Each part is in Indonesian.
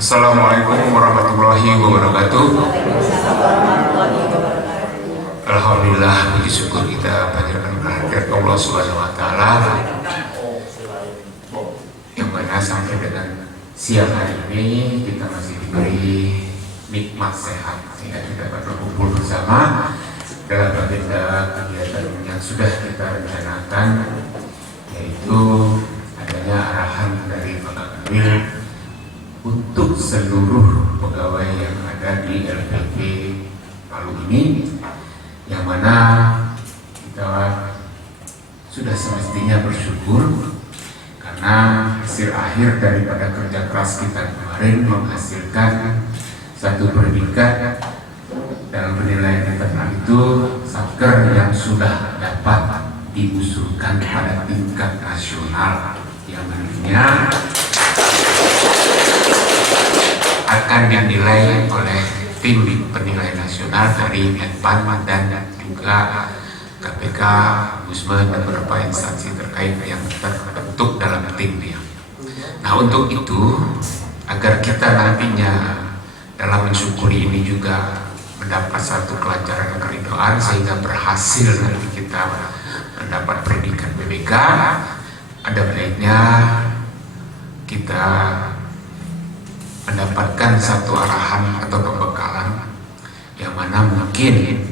Assalamualaikum warahmatullahi wabarakatuh. Alhamdulillah, puji syukur kita panjatkan kehadirat Allah Subhanahu wa taala yang mana sampai dengan siang hari ini kita masih diberi nikmat sehat sehingga kita dapat berkumpul bersama dalam agenda kegiatan yang sudah kita rencanakan, yaitu adanya arahan dari Pak Kabir untuk seluruh pegawai yang ada di LPP Palu ini, yang mana kita sudah semestinya bersyukur karena hasil akhir daripada kerja keras kita kemarin menghasilkan satu predikat dalam penilaian internal itu satker yang sudah dapat diusulkan pada tingkat nasional, yang nantinya akan dinilai oleh tim penilai nasional dari Menpan dan juga KPK, Ombudsman dan beberapa instansi terkait yang terbentuk dalam timnya. Nah, untuk itu agar kita nantinya dalam mensyukuri ini juga mendapat satu kelancaran keridoan sehingga berhasil nanti kita mendapat predikat BBK, ada baiknya kita mendapatkan satu arahan atau pembekalan yang mana mungkin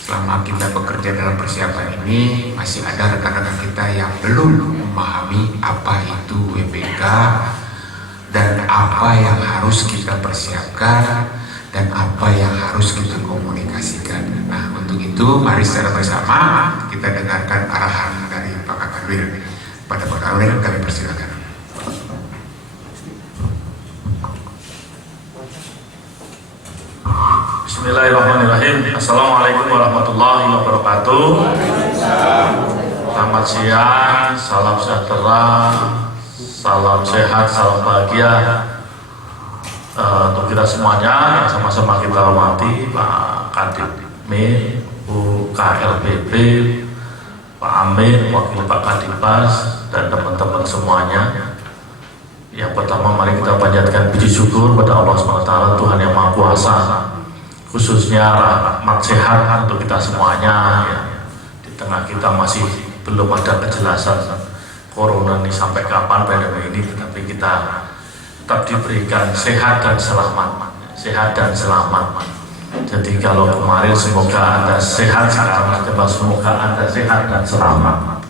selama kita bekerja dalam persiapan ini masih ada rekan-rekan kita yang belum memahami apa itu WBK dan apa yang harus kita persiapkan dan apa yang harus kita komunikasikan. Nah, untuk itu mari secara bersama kita dengarkan arahan dari Pak Kabir. Pada Pak Kabir kami persilakan. Bismillahirrahmanirrahim. Assalamualaikum warahmatullahi wabarakatuh. Selamat siang, salam sejahtera, salam sehat, salam bahagia untuk kita semuanya yang sama-sama kita hormati Pak Kadip Bu KLPP, Pak Amin, Wakil Pak Kadipas, dan teman-teman semuanya. Yang pertama, mari kita panjatkan puji syukur pada Allah SWT, Tuhan yang Maha Kuasa, khususnya rahmat sehat untuk kita semuanya ya. Di tengah kita masih belum ada kejelasan corona ini sampai kapan pandemi ini, tetapi kita tetap diberikan sehat dan selamat, sehat dan selamat. Jadi kalau kemarin semoga Anda sehat, sekarang semoga Anda sehat dan selamat.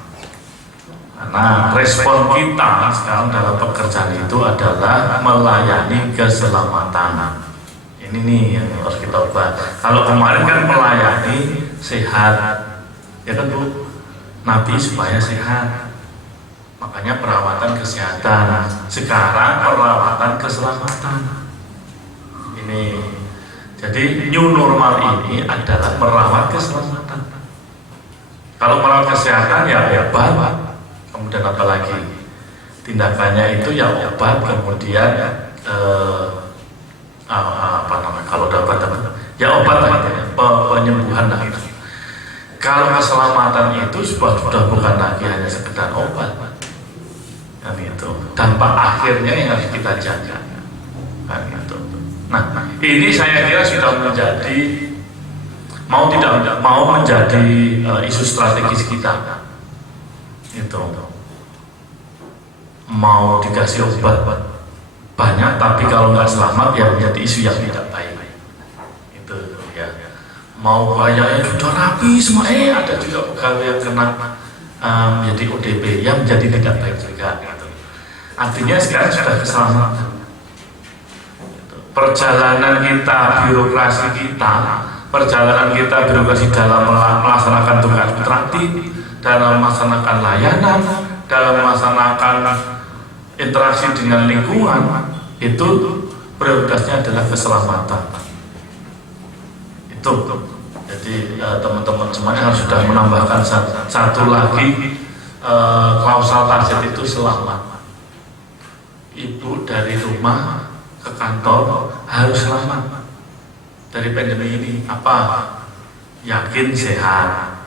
Karena respon kita sekarang dalam pekerjaan itu adalah melayani keselamatan. Ini nih yang harus kita ubah. Kalau kemarin kan melayani sehat, ya kan Bu, Nabi supaya sehat, makanya perawatan kesehatan. Sekarang perawatan keselamatan. Ini jadi new normal ini adalah merawat keselamatan. Kalau merawat kesehatan ya obat, kemudian apa lagi? Tindakannya itu ya obat, kemudian apa namanya, kalau dapat ya obat penyembuhan lah itu. Kalau keselamatan itu sudah bukan lagi hanya sekedar obat kan itu, dampak akhirnya yang harus kita jaga kan itu. Nah, ini saya kira sudah menjadi mau tidak mau menjadi isu strategis kita itu. Mau dikasih obat banyak, tapi kalau nggak selamat ya menjadi isu yang tidak baik. Itu ya. Mau kayaknya sudah rapi semua, ada juga pegawai yang kena menjadi ODP yang menjadi tidak baik juga. Gitu. Artinya sekarang sudah keselamatan. Gitu. Perjalanan kita, birokrasi kita, dalam melaksanakan tugas traktir, dalam melaksanakan layanan, dalam melaksanakan interaksi dengan lingkungan, itu prioritasnya adalah keselamatan. Itu jadi teman-teman semuanya harus sudah menambahkan satu lagi klausal target itu selamat. Ibu dari rumah ke kantor harus selamat dari pandemi ini. Apa? Yakin sehat.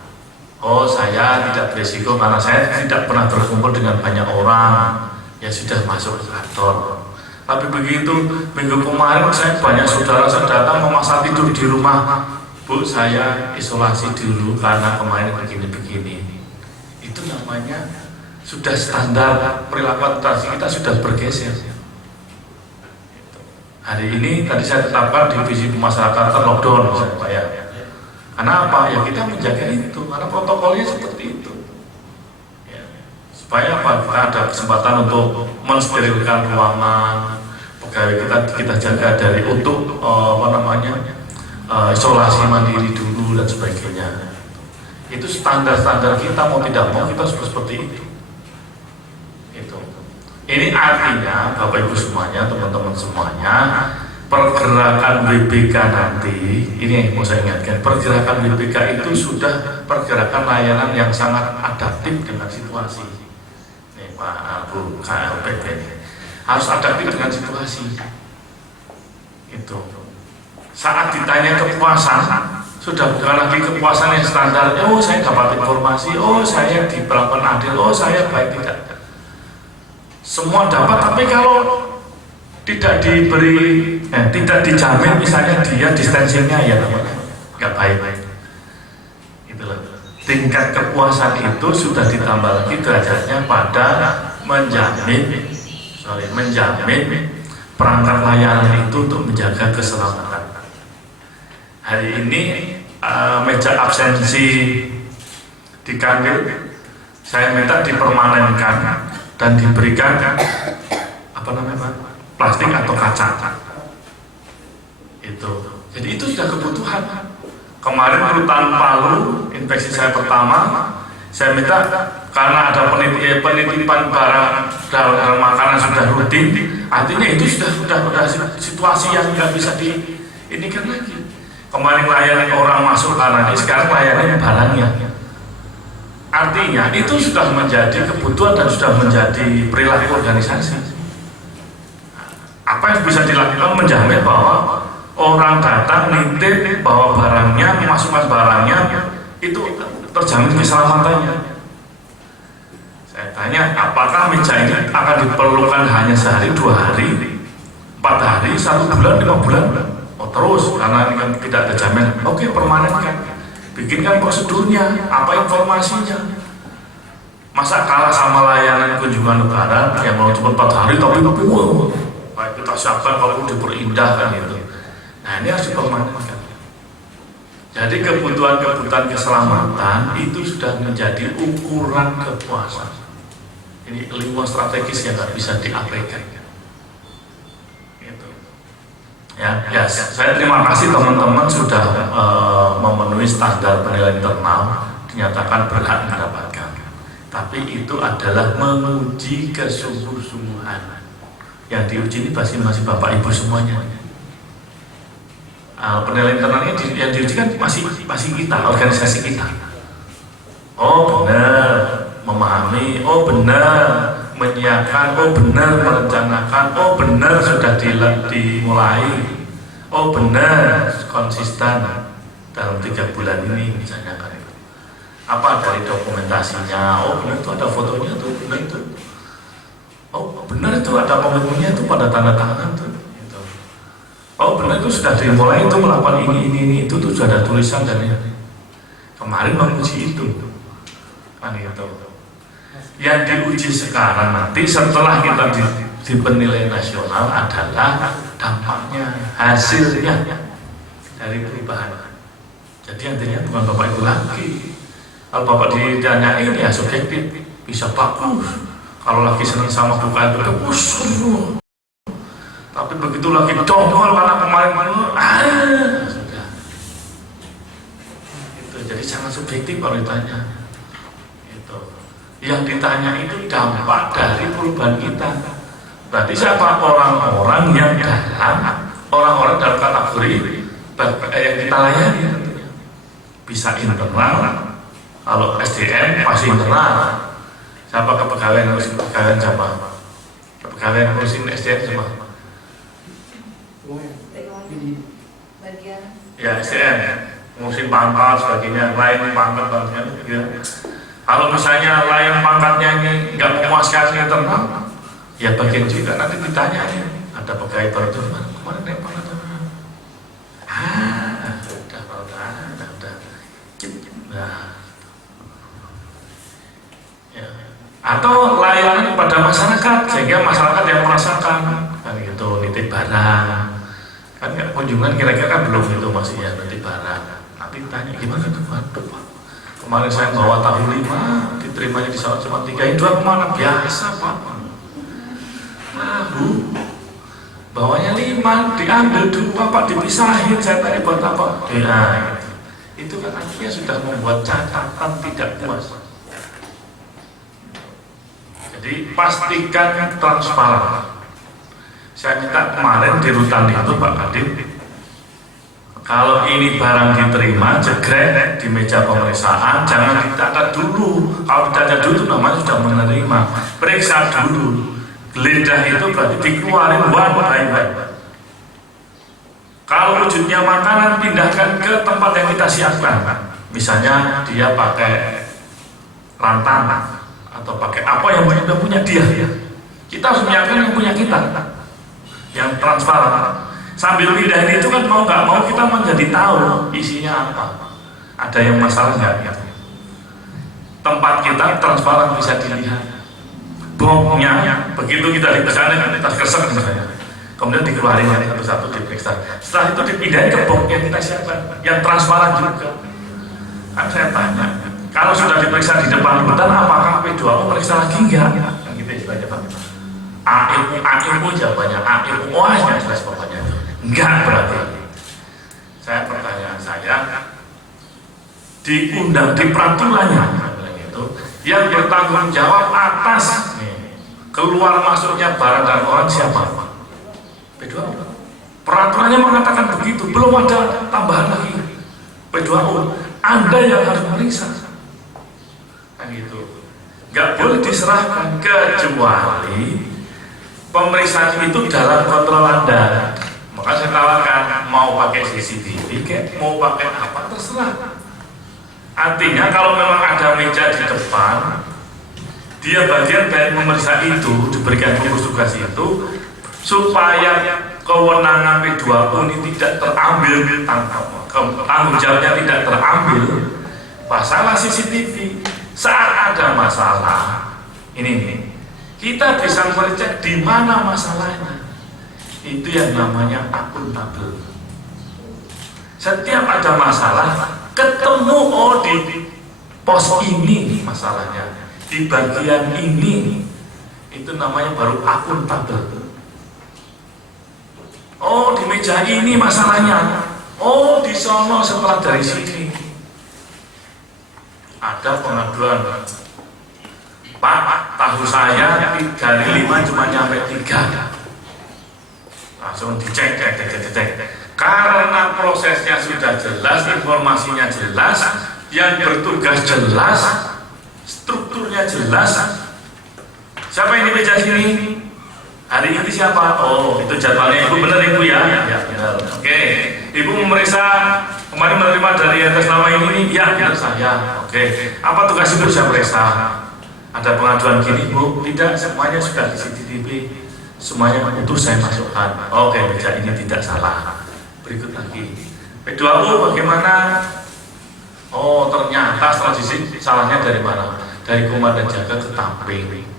Oh, saya tidak berisiko karena saya tidak pernah berkumpul dengan banyak orang. Ya sudah masuk ke kantor. Tapi begitu minggu kemarin saya banyak saudara saya datang memaksa tidur di rumah. Bu, saya isolasi dulu karena kemarin begini-begini. Itu namanya sudah standar perilaku kita sudah bergeser. Hari ini tadi saya tetapkan divisi pemasyarakatan lockdown Pak ya. Karena apa? Ya kita menjaga itu, karena protokolnya seperti itu. Ya. Supaya apa? Ada kesempatan untuk mensterilkan ruangan, pegawai kita jaga dari untuk isolasi mandiri dulu dan sebagainya. Itu standar-standar kita, mau tidak mau kita harus seperti itu. Ini artinya Bapak Ibu semuanya, teman-teman semuanya, pergerakan WBK nanti, ini yang mau saya ingatkan, pergerakan WBK itu sudah pergerakan layanan yang sangat adaptif dengan situasi. Nih Pak Bu KLPP harus adaptif dengan situasi. Itu. Saat ditanya kepuasan, sudah bukan lagi kepuasan yang standar. Oh saya dapat informasi, oh saya diperlakukan adil, oh saya baik, tidak. Semua dapat, tapi kalau tidak diberi, tidak dijamin misalnya dia distancingnya ya nggak baik. Itulah. Tingkat kepuasan itu sudah ditambah lagi derajatnya pada menjamin perangkat layanan itu untuk menjaga keselamatan. Hari ini meja absensi di kanwil saya minta dipermanenkan dan diberikan plastik atau kaca. Itu. Jadi itu sudah kebutuhan. Kemarin rutan Palu infeksi saya pertama, saya minta karena ada penitipan barang dalam makanan sudah rutin, artinya itu sudah situasi yang nggak bisa ini kan lagi. Kemarin layanan orang masuk karena ini, sekarang layanan barangnya. Artinya itu sudah menjadi kebutuhan dan sudah menjadi perilaku organisasi. Apa yang bisa dilakukan menjamin bahwa orang datang nitip bawa barangnya, memasukkan barangnya itu terjamin keselamatannya. Saya tanya, apakah meja ini akan diperlukan hanya sehari, 2 hari, 4 hari, 1 bulan, 5 bulan? Oh terus, karena ini kan tidak ada jaminan. Oke, permanenkan. Bikinkan prosedurnya, apa informasinya. Masa kalah sama layanan kunjungan lebaran yang mau cuma 4 hari tapi baik kita siapkan kalau diperindah kan gitu. Nah ini harus dipermanenkan. Jadi kebutuhan keselamatan itu sudah menjadi ukuran kepuasan. Ini 5 strategis yang nggak bisa diabaikan. Ya, saya terima kasih teman-teman sudah memenuhi standar penilaian internal, dinyatakan berhak mendapatkan. Tapi itu adalah menguji kesungguh-sungguhan. Yang diuji ini masih Bapak Ibu semuanya. Penilaian internalnya yang diuji kan masih kita, organisasi kita. Oh benar memahami, oh benar menyiapkan, oh benar merencanakan, oh benar sudah dimulai, oh benar konsisten dalam 3 bulan ini misalnya kan itu. Apa dari dokumentasinya? Oh benar itu ada fotonya tuh, benar itu. Oh benar itu ada komitmennya itu pada tanda tangan tuh. Gitu. Oh benar itu sudah dimulai itu melakukan ini itu tuh sudah ada tulisan dan ini. Kemarin menguji itu kan itu. Yang diuji sekarang nanti setelah kita di penilaian nasional adalah dampaknya, hasilnya dari perubahan. Jadi artinya bukan Bapak Ibu lagi. Kalau Bapak ditanyain ya subjektif, bisa bagus. Kalau lagi senang sama bukan bagus. Tapi begitu lagi dongol karena kemarin sudah. Itu jadi sangat subjektif kalau ditanya. Yang ditanya itu dampak dari perubahan kita. Berarti siapa orang-orang yang orang-orang dalam kategori yang kita layani tentunya. Bisa internal, kalau SDM pasti internal. Siapa kepegawaian ngurusin pegawaian siapa? Kepegawaian ngurusin SDM siapa? Ya SDM, ngurusin pangkat sebagainya, lain pangkat gitu. Kalau misalnya layan pangkatnya ini nggak memuaskan internal, ya bagian juga nanti ditanya ada pegawai baru itu gimana? Kemarin naik pangkat udah. Nah, ya. Atau layanan pada masyarakat sehingga masyarakat yang merasakan kan gitu, nitip barang kan kunjungan kira-kira kan belum itu masih ya nitip barang. Nanti tanya gimana tuh, waduh Pak, kemarin saya bawa tahu 5 diterimanya di sana cuma 3, yang 2 kemana? Biasa Pak, tahu bawanya 5 diambil 2 Pak, dipisahin, saya tanya buat apa? Ya, itu kan artinya sudah membuat catatan tidak puas. Jadi pastikan transparan. Saya minta kemarin di rutan itu Pak Kadip, kalau ini barang diterima, jegrek di meja pemeriksaan, jangan ditata dulu. Kalau ditanya dulu namanya sudah menerima. Periksa dulu. Geledah itu berarti dikeluarin one by one. Kalau wujudnya makanan, pindahkan ke tempat yang kita siapkan. Misalnya dia pakai rantangan atau pakai apa yang sudah punya dia. Kita harus menyiapkan yang punya kita, yang transparan. Sambil pindahin itu kan mau nggak mau kita menjadi tahu isinya apa. Ada yang masalah nggak? Tempat kita transparan bisa dilihat. Bomnya begitu kita dipesan kan kita keresek misalnya. Kemudian dikeluarin satu-satu diperiksa. Setelah itu dipindahin ke box yang kita siapkan, yang transparan juga. Kan saya tanya, kalau sudah diperiksa di depan rutan, apakah P2O periksa lagi enggak? Kan gitu ya Pak. AIU jawabannya, AIU OAS-nya jelas pokoknya. Enggak berarti. Pertanyaan saya, diundang di peraturannya itu, yang bertanggung jawab atas keluar masuknya barang dan orang siapa? P2O. Peraturannya mengatakan begitu, belum ada tambahan lagi. P2O, Anda yang harus meriksa. Kan gitu. Nggak boleh diserahkan kecuali pemeriksaan itu dalam kontrol Anda. Maka saya tawarkan mau pakai CCTV, mau pakai apa terserah. Artinya kalau memang ada meja di depan, dia bagian dari memeriksa itu, diberikan gugus tugas itu, supaya kewenangan P2O ini tidak terambil, tanggung jawabnya tidak terambil. Masalah CCTV saat ada masalah ini kita bisa mengecek di mana masalahnya. Itu yang namanya akuntabel. Setiap ada masalah ketemu, oh di pos ini masalahnya, di bagian ini, itu namanya baru akuntabel. Oh di meja ini masalahnya, oh di sono setelah dari sini ada pengaduan, Pak, tahu saya dari 5 cuma nyampe 3. Langsung dicek. Karena prosesnya sudah jelas, informasinya jelas, yang bertugas jelas, strukturnya jelas. Siapa yang di meja sini? Hari ini siapa? Oh, itu jadwalnya Ibu, benar Ibu ya? Ya, benar. Oke. Ibu memeriksa kemarin menerima dari atas nama ini? Ya, benar saya. Oke. Apa tugas Ibu? Saya periksa. Ada pengaduan gini Bu? Tidak, semuanya sudah di CCTV. Semuanya utuh saya masukkan. Oke, meja ini tidak salah. Berikut lagi. P2O bagaimana? Oh, ternyata strategi salahnya dari mana? Dari komandan jaga ke Tamping.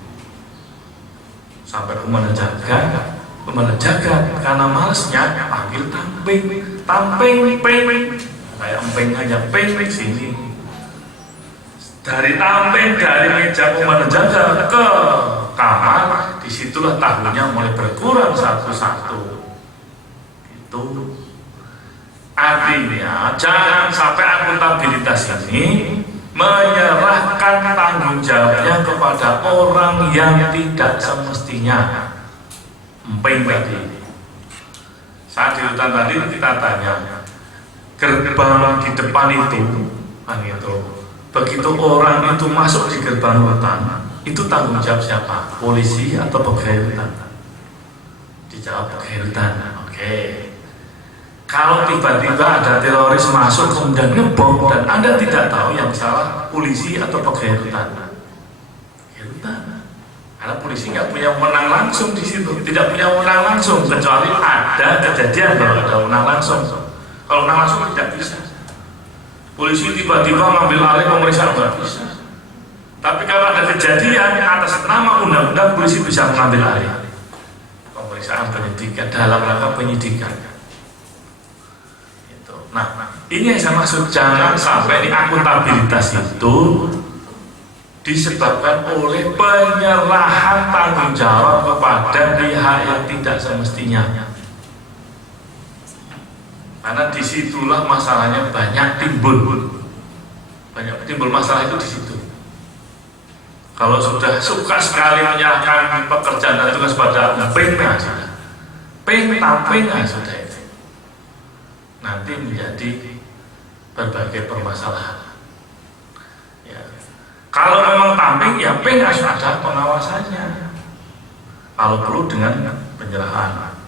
Sampai komandan jaga karena malesnya panggil Tamping, kayak empeng aja, peng sini. Dari Tamping, dari meja komandan jaga ke kamar, disitulah tahunya mulai berkurang satu-satu. Itu artinya jangan sampai akuntabilitas ini menyerahkan tanggung jawabnya kepada orang yang tidak semestinya. Empeng tadi, saat di hutan tadi kita tanya, gerbang di depan itu, kan itu, begitu orang itu masuk di gerbang hutan, itu tanggung jawab siapa? Polisi atau pegawai hutan? Dijawab pegawai hutan. Oke. Kalau tiba-tiba ada teroris masuk kemudian ngebom dan Anda tidak tahu yang salah polisi atau pegawai hutan? Pegawai hutan. Karena polisi nggak punya wewenang langsung di situ, tidak punya wewenang langsung kecuali ada kejadian baru ada wewenang langsung. Kalau wewenang langsung tidak bisa. Polisi tiba-tiba ngambil alih pemeriksaan nggak bisa. Tapi kalau ada kejadian atas nama undang-undang, polisi bisa mengambil alih pemeriksaan penyidikan dalam rangka penyidikan. Itu. Nah, ini yang saya maksud, jangan sampai ini akuntabilitas itu disebabkan oleh penyerahan tanggung jawab kepada pihak yang tidak semestinya. Karena disitulah masalahnya banyak timbul masalah itu di situ. Kalau sudah suka sekali menyerahkan pekerjaan dan tugas pada pena sudah itu, nanti menjadi berbagai permasalahan. Ya. Kalau memang tamping, ya harus ada pengawasannya. Kalau perlu dengan penyerahan.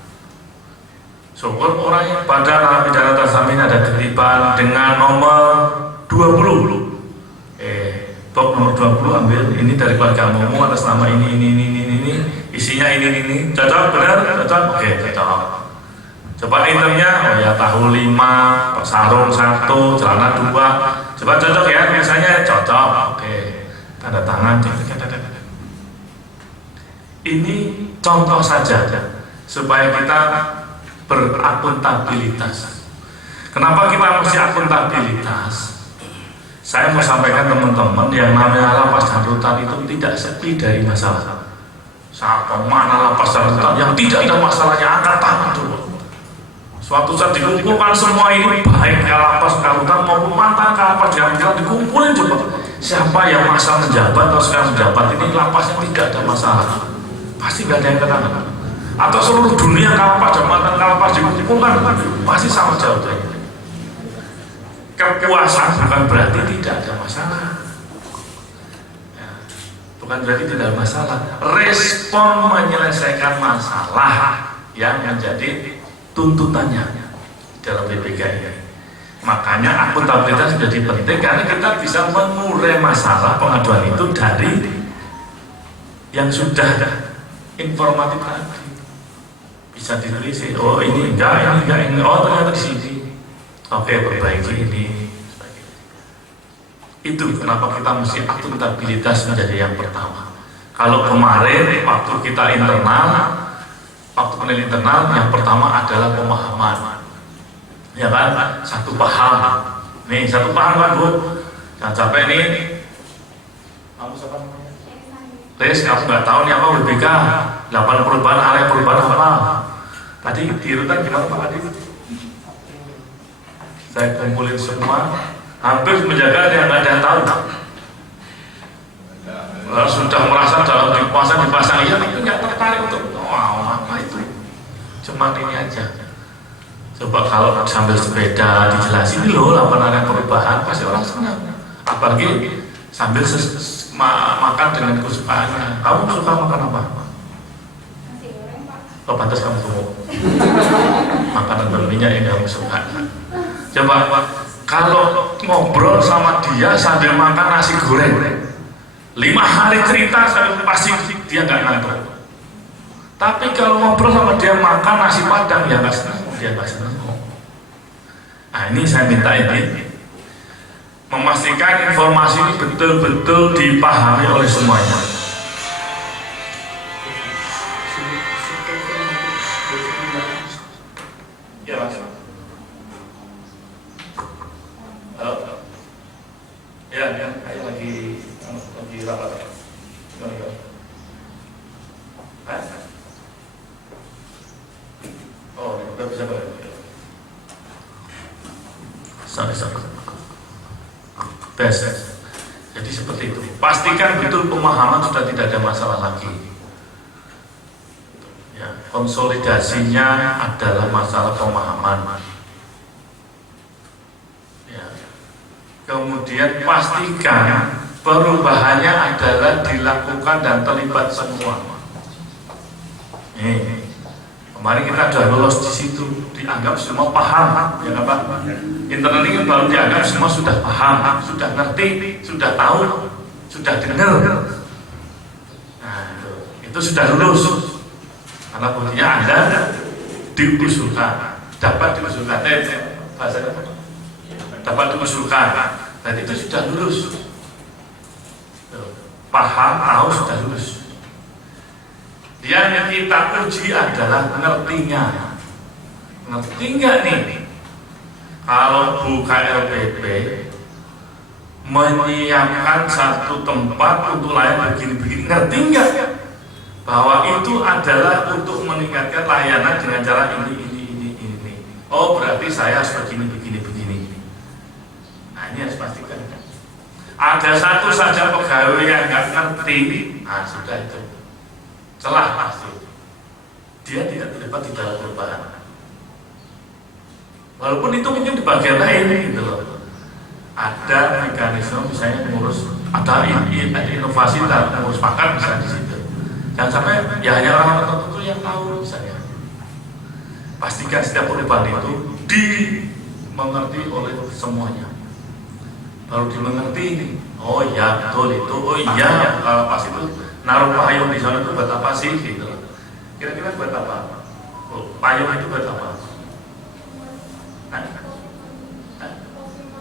Syukur orang yang pada narapidana tersamin ada terlibat dengan nomor 20. Box nomor 20 ambil ini dari keluarga kamu atas nama ini, isinya ini. Cocok, benar? Cocok? Oke, cocok. Coba itemnya, oh ya tahu 5, sarung 1, celana 2. Coba cocok ya, biasanya cocok. Oke. Tanda tangan. Ini contoh saja supaya kita berakuntabilitas. Kenapa kita mesti akuntabilitas? Saya mau sampaikan teman-teman yang namanya lapas dan rutan itu tidak sepi dari masalah. Siapa mana lapas dan rutan yang tidak ada masalahnya, angkat tangan dulu. Suatu saat dikumpulkan semua ini, baik ke lapas ke rutan maupun mantan ke lapas yang dikumpulin coba. Siapa yang masa menjabat atau sekarang menjabat ini lapasnya tidak ada masalah, pasti nggak ada yang kena. Atau seluruh dunia kalapas dan mantan kalapas dikumpulkan pasti sama jawabannya. Kepuasan bukan berarti tidak ada masalah, ya, bukan berarti tidak ada masalah. Respon menyelesaikan masalah yang menjadi tuntutannya dalam PPK ini. Makanya akuntabilitas menjadi penting karena kita bisa mengurai masalah pengaduan itu dari yang sudah informatif tadi. Bisa ditulis, oh ini enggak, oh ternyata di sini. Oke, perbaiki ini. Itu kenapa kita mesti akuntabilitas menjadi yang pertama. Kalau kemarin waktu kita waktu penelitian internal, yang pertama adalah pemahaman. Ya kan? Satu paham. Nih, satu paham kan, Bu? Jangan sampai nih. Kamu siapa namanya? Res, kamu nggak tahu nih apa WBK? 8 perubahan, area perubahan apa? Tadi di rutan gimana Pak Adi? Saya kumpulin semua, hampir menjaga yang nggak ada yang tahu. Sudah merasa dalam dipasang iya, tapi nggak tertarik untuk apa itu. Cuma ini aja. Coba kalau sambil sepeda dijelasin loh 8 area perubahan, pasti orang senang. Apalagi sambil makan dengan kesukaannya. Kamu suka makan apa? Oh, pantas kamu gemuk. Makanan berminyak yang kamu suka. Coba kalau ngobrol sama dia sambil makan nasi goreng, 5 hari cerita pasti dia nggak ngantuk. Tapi kalau ngobrol sama dia makan nasi padang, ya nggak senang, dia nggak senang. Nah ini saya minta ini memastikan informasi ini betul-betul dipahami oleh semuanya. Ya Mas. Ya, ayo lagi rapat. Oh, udah bisa balik. Tes. Jadi seperti itu. Pastikan betul pemahaman sudah tidak ada masalah lagi. Ya, konsolidasinya adalah masalah pemahaman. Ya. Kemudian pastikan perubahannya adalah dilakukan dan terlibat semua. Kemarin kita sudah lolos di situ, dianggap semua paham, ya apa? Internal ini baru dianggap semua sudah paham, sudah ngerti, sudah tahu, sudah dengar. Nah, itu. sudah lulus, karena buktinya Anda diusulkan, dapat diusulkan, bahasanya apa? Dapat diusulkan, dan itu sudah lulus. Paham, tahu, sudah lulus. Yang kita uji adalah ngertinya. Ngerti nggak nih? Kalau Bu KLPP menyiapkan satu tempat untuk layanan begini-begini, ngerti nggak? Bahwa itu adalah untuk meningkatkan layanan dengan cara ini. Oh, berarti saya harus begini. Nah, ini harus pastikan. Ada satu saja pegawai yang nggak ngerti, nah sudah itu celah pasti. Dia tidak terlibat di dalam perubahan. Walaupun itu mungkin di bagian lain gitu loh. Ada mekanisme misalnya mengurus, ada inovasi dalam mengurus pakan misalnya di situ. Jangan sampai ya hanya orang tertentu yang tahu misalnya. Pastikan setiap perubahan itu dimengerti oleh semuanya. Baru dimengerti, oh iya betul itu, oh iya kalau pas itu naruh payung di sana itu buat apa sih gitu. Kira-kira buat apa? Oh, payung itu buat apa?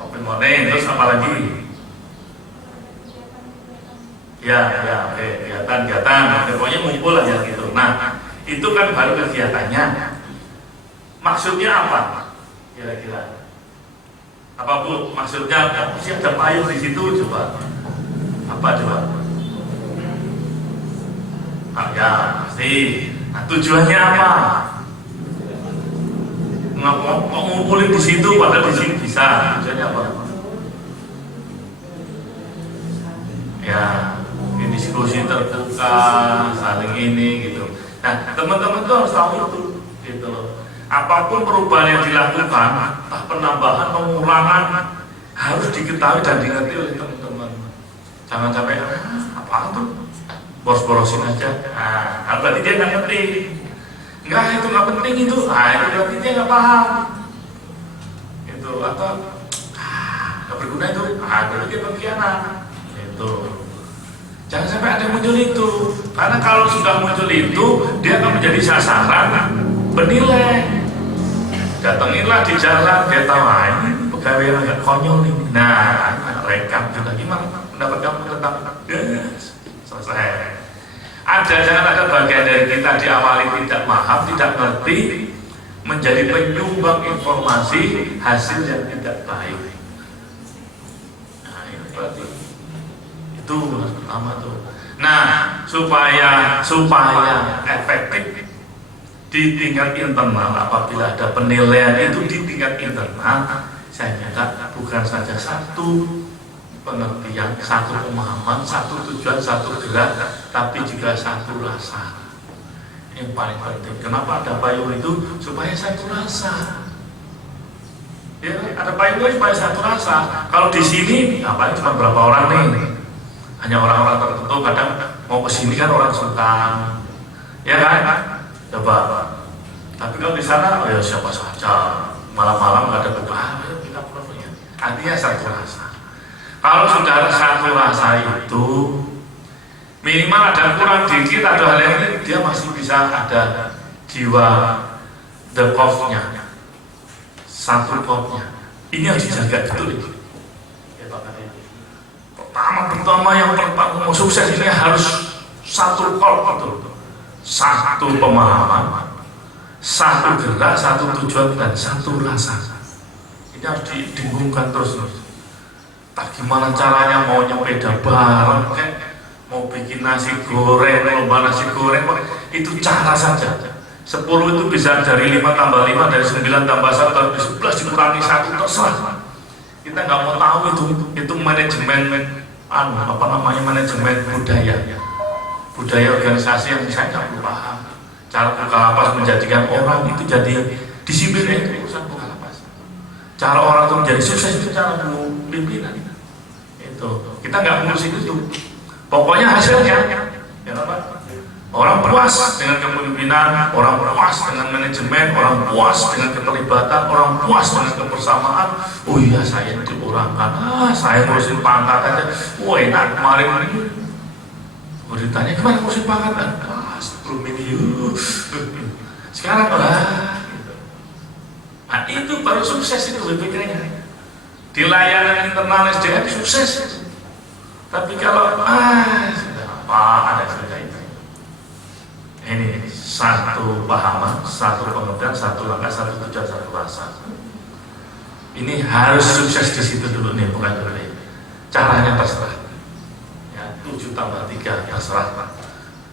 Open morning, terus apa lagi? Ya, oke, kegiatan, pokoknya ngumpul aja gitu. Nah, itu kan baru kegiatannya. Maksudnya apa? Kira-kira? Apa Bu? Maksudnya sih ada payung di situ coba. Apa coba? Ya, pasti. Nah, tujuannya apa? Kok ngumpulin di situ padahal di sini bisa? Tujuannya apa? Ya, ini diskusi terbuka, saling ini gitu. Nah, teman-teman tuh harus tahu itu, gitu loh. Apapun perubahan yang dilakukan, entah penambahan, pengurangan, harus diketahui dan dimengerti oleh teman-teman. Jangan sampai apa tuh, boros-borosin aja. Nah, berarti dia nggak ngerti. Enggak, itu nggak penting itu. Nah, itu berarti dia nggak paham. Itu atau nggak berguna itu. Berarti dia pengkhianat. Itu. Jangan sampai ada yang muncul itu. Karena kalau sudah muncul itu, dia akan menjadi sasaran penilai. Datanginlah di jalan, dia tahu ini pegawai yang agak konyol nih. Nah, rekam juga gimana pendapat kamu tentang selesai. Jangan ada bagian dari kita diawali tidak paham, tidak ngerti, menjadi penyumbang informasi hasil yang tidak baik. Nah, ini berarti itu pertama tuh. Nah, supaya efektif di tingkat internal, apabila ada penilaian itu di tingkat internal, saya minta bukan saja satu pengertian, satu pemahaman, satu tujuan, satu gerak, tapi juga satu rasa. Yang paling penting. Kenapa ada payung itu? Supaya satu rasa. Ya, ada payung itu supaya satu rasa. Kalau di sini, paling cuma berapa orang nih? Hanya orang-orang tertentu. Kadang mau ke sini kan orang sultan, ya kan? Coba. Tapi kalau di sana, oh ya siapa saja. Malam-malam nggak ada beban, kita punya. Artinya satu rasa. Kalau sudah ada satu rasa itu, minimal ada kurang dikit, ada hal yang ini, dia masih bisa ada jiwa the cough-nya, satu cough-nya. Ini harus dijaga betul. Pertama yang pertama sukses ini harus satu cough betul. Satu pemahaman, satu gerak, satu tujuan, dan satu rasa. Ini harus didengungkan terus. Tak gimana caranya mau nyepeda bareng, mau bikin nasi goreng, lomba nasi goreng, itu cara saja. 10 itu bisa dari 5 tambah 5, dari 9 tambah 1, dari 11 dikurangi 1, terserah. Kita nggak mau tahu itu manajemen manajemen budaya organisasi yang saya nggak perlu paham. Cara Bukalapak menjadikan orang itu jadi disiplin, itu urusan Bukalapak. Cara orang itu menjadi sukses itu cara pimpinan. Itu kita nggak ngurus itu. Pokoknya hasilnya, ya apa? Orang puas dengan kepemimpinan, orang puas dengan manajemen, orang puas dengan keterlibatan, orang puas dengan kebersamaan. Oh iya, saya itu orang kan, saya ngurusin pangkat aja. Wah enak kemarin ini. Beritanya kemana musim pangkatan? Wah, sebelum ini sekarang gitu. Nah itu baru sukses itu BPK-nya. Di layanan internal SDM sukses. Tapi kalau apa ada cerita itu. Ini satu pahaman, satu pengertian, satu langkah, satu tujuan, satu rasa. Ini harus sukses di situ dulu nih, bukan dulu nih. Caranya terserah. Ya, 7 tambah 3 terserah.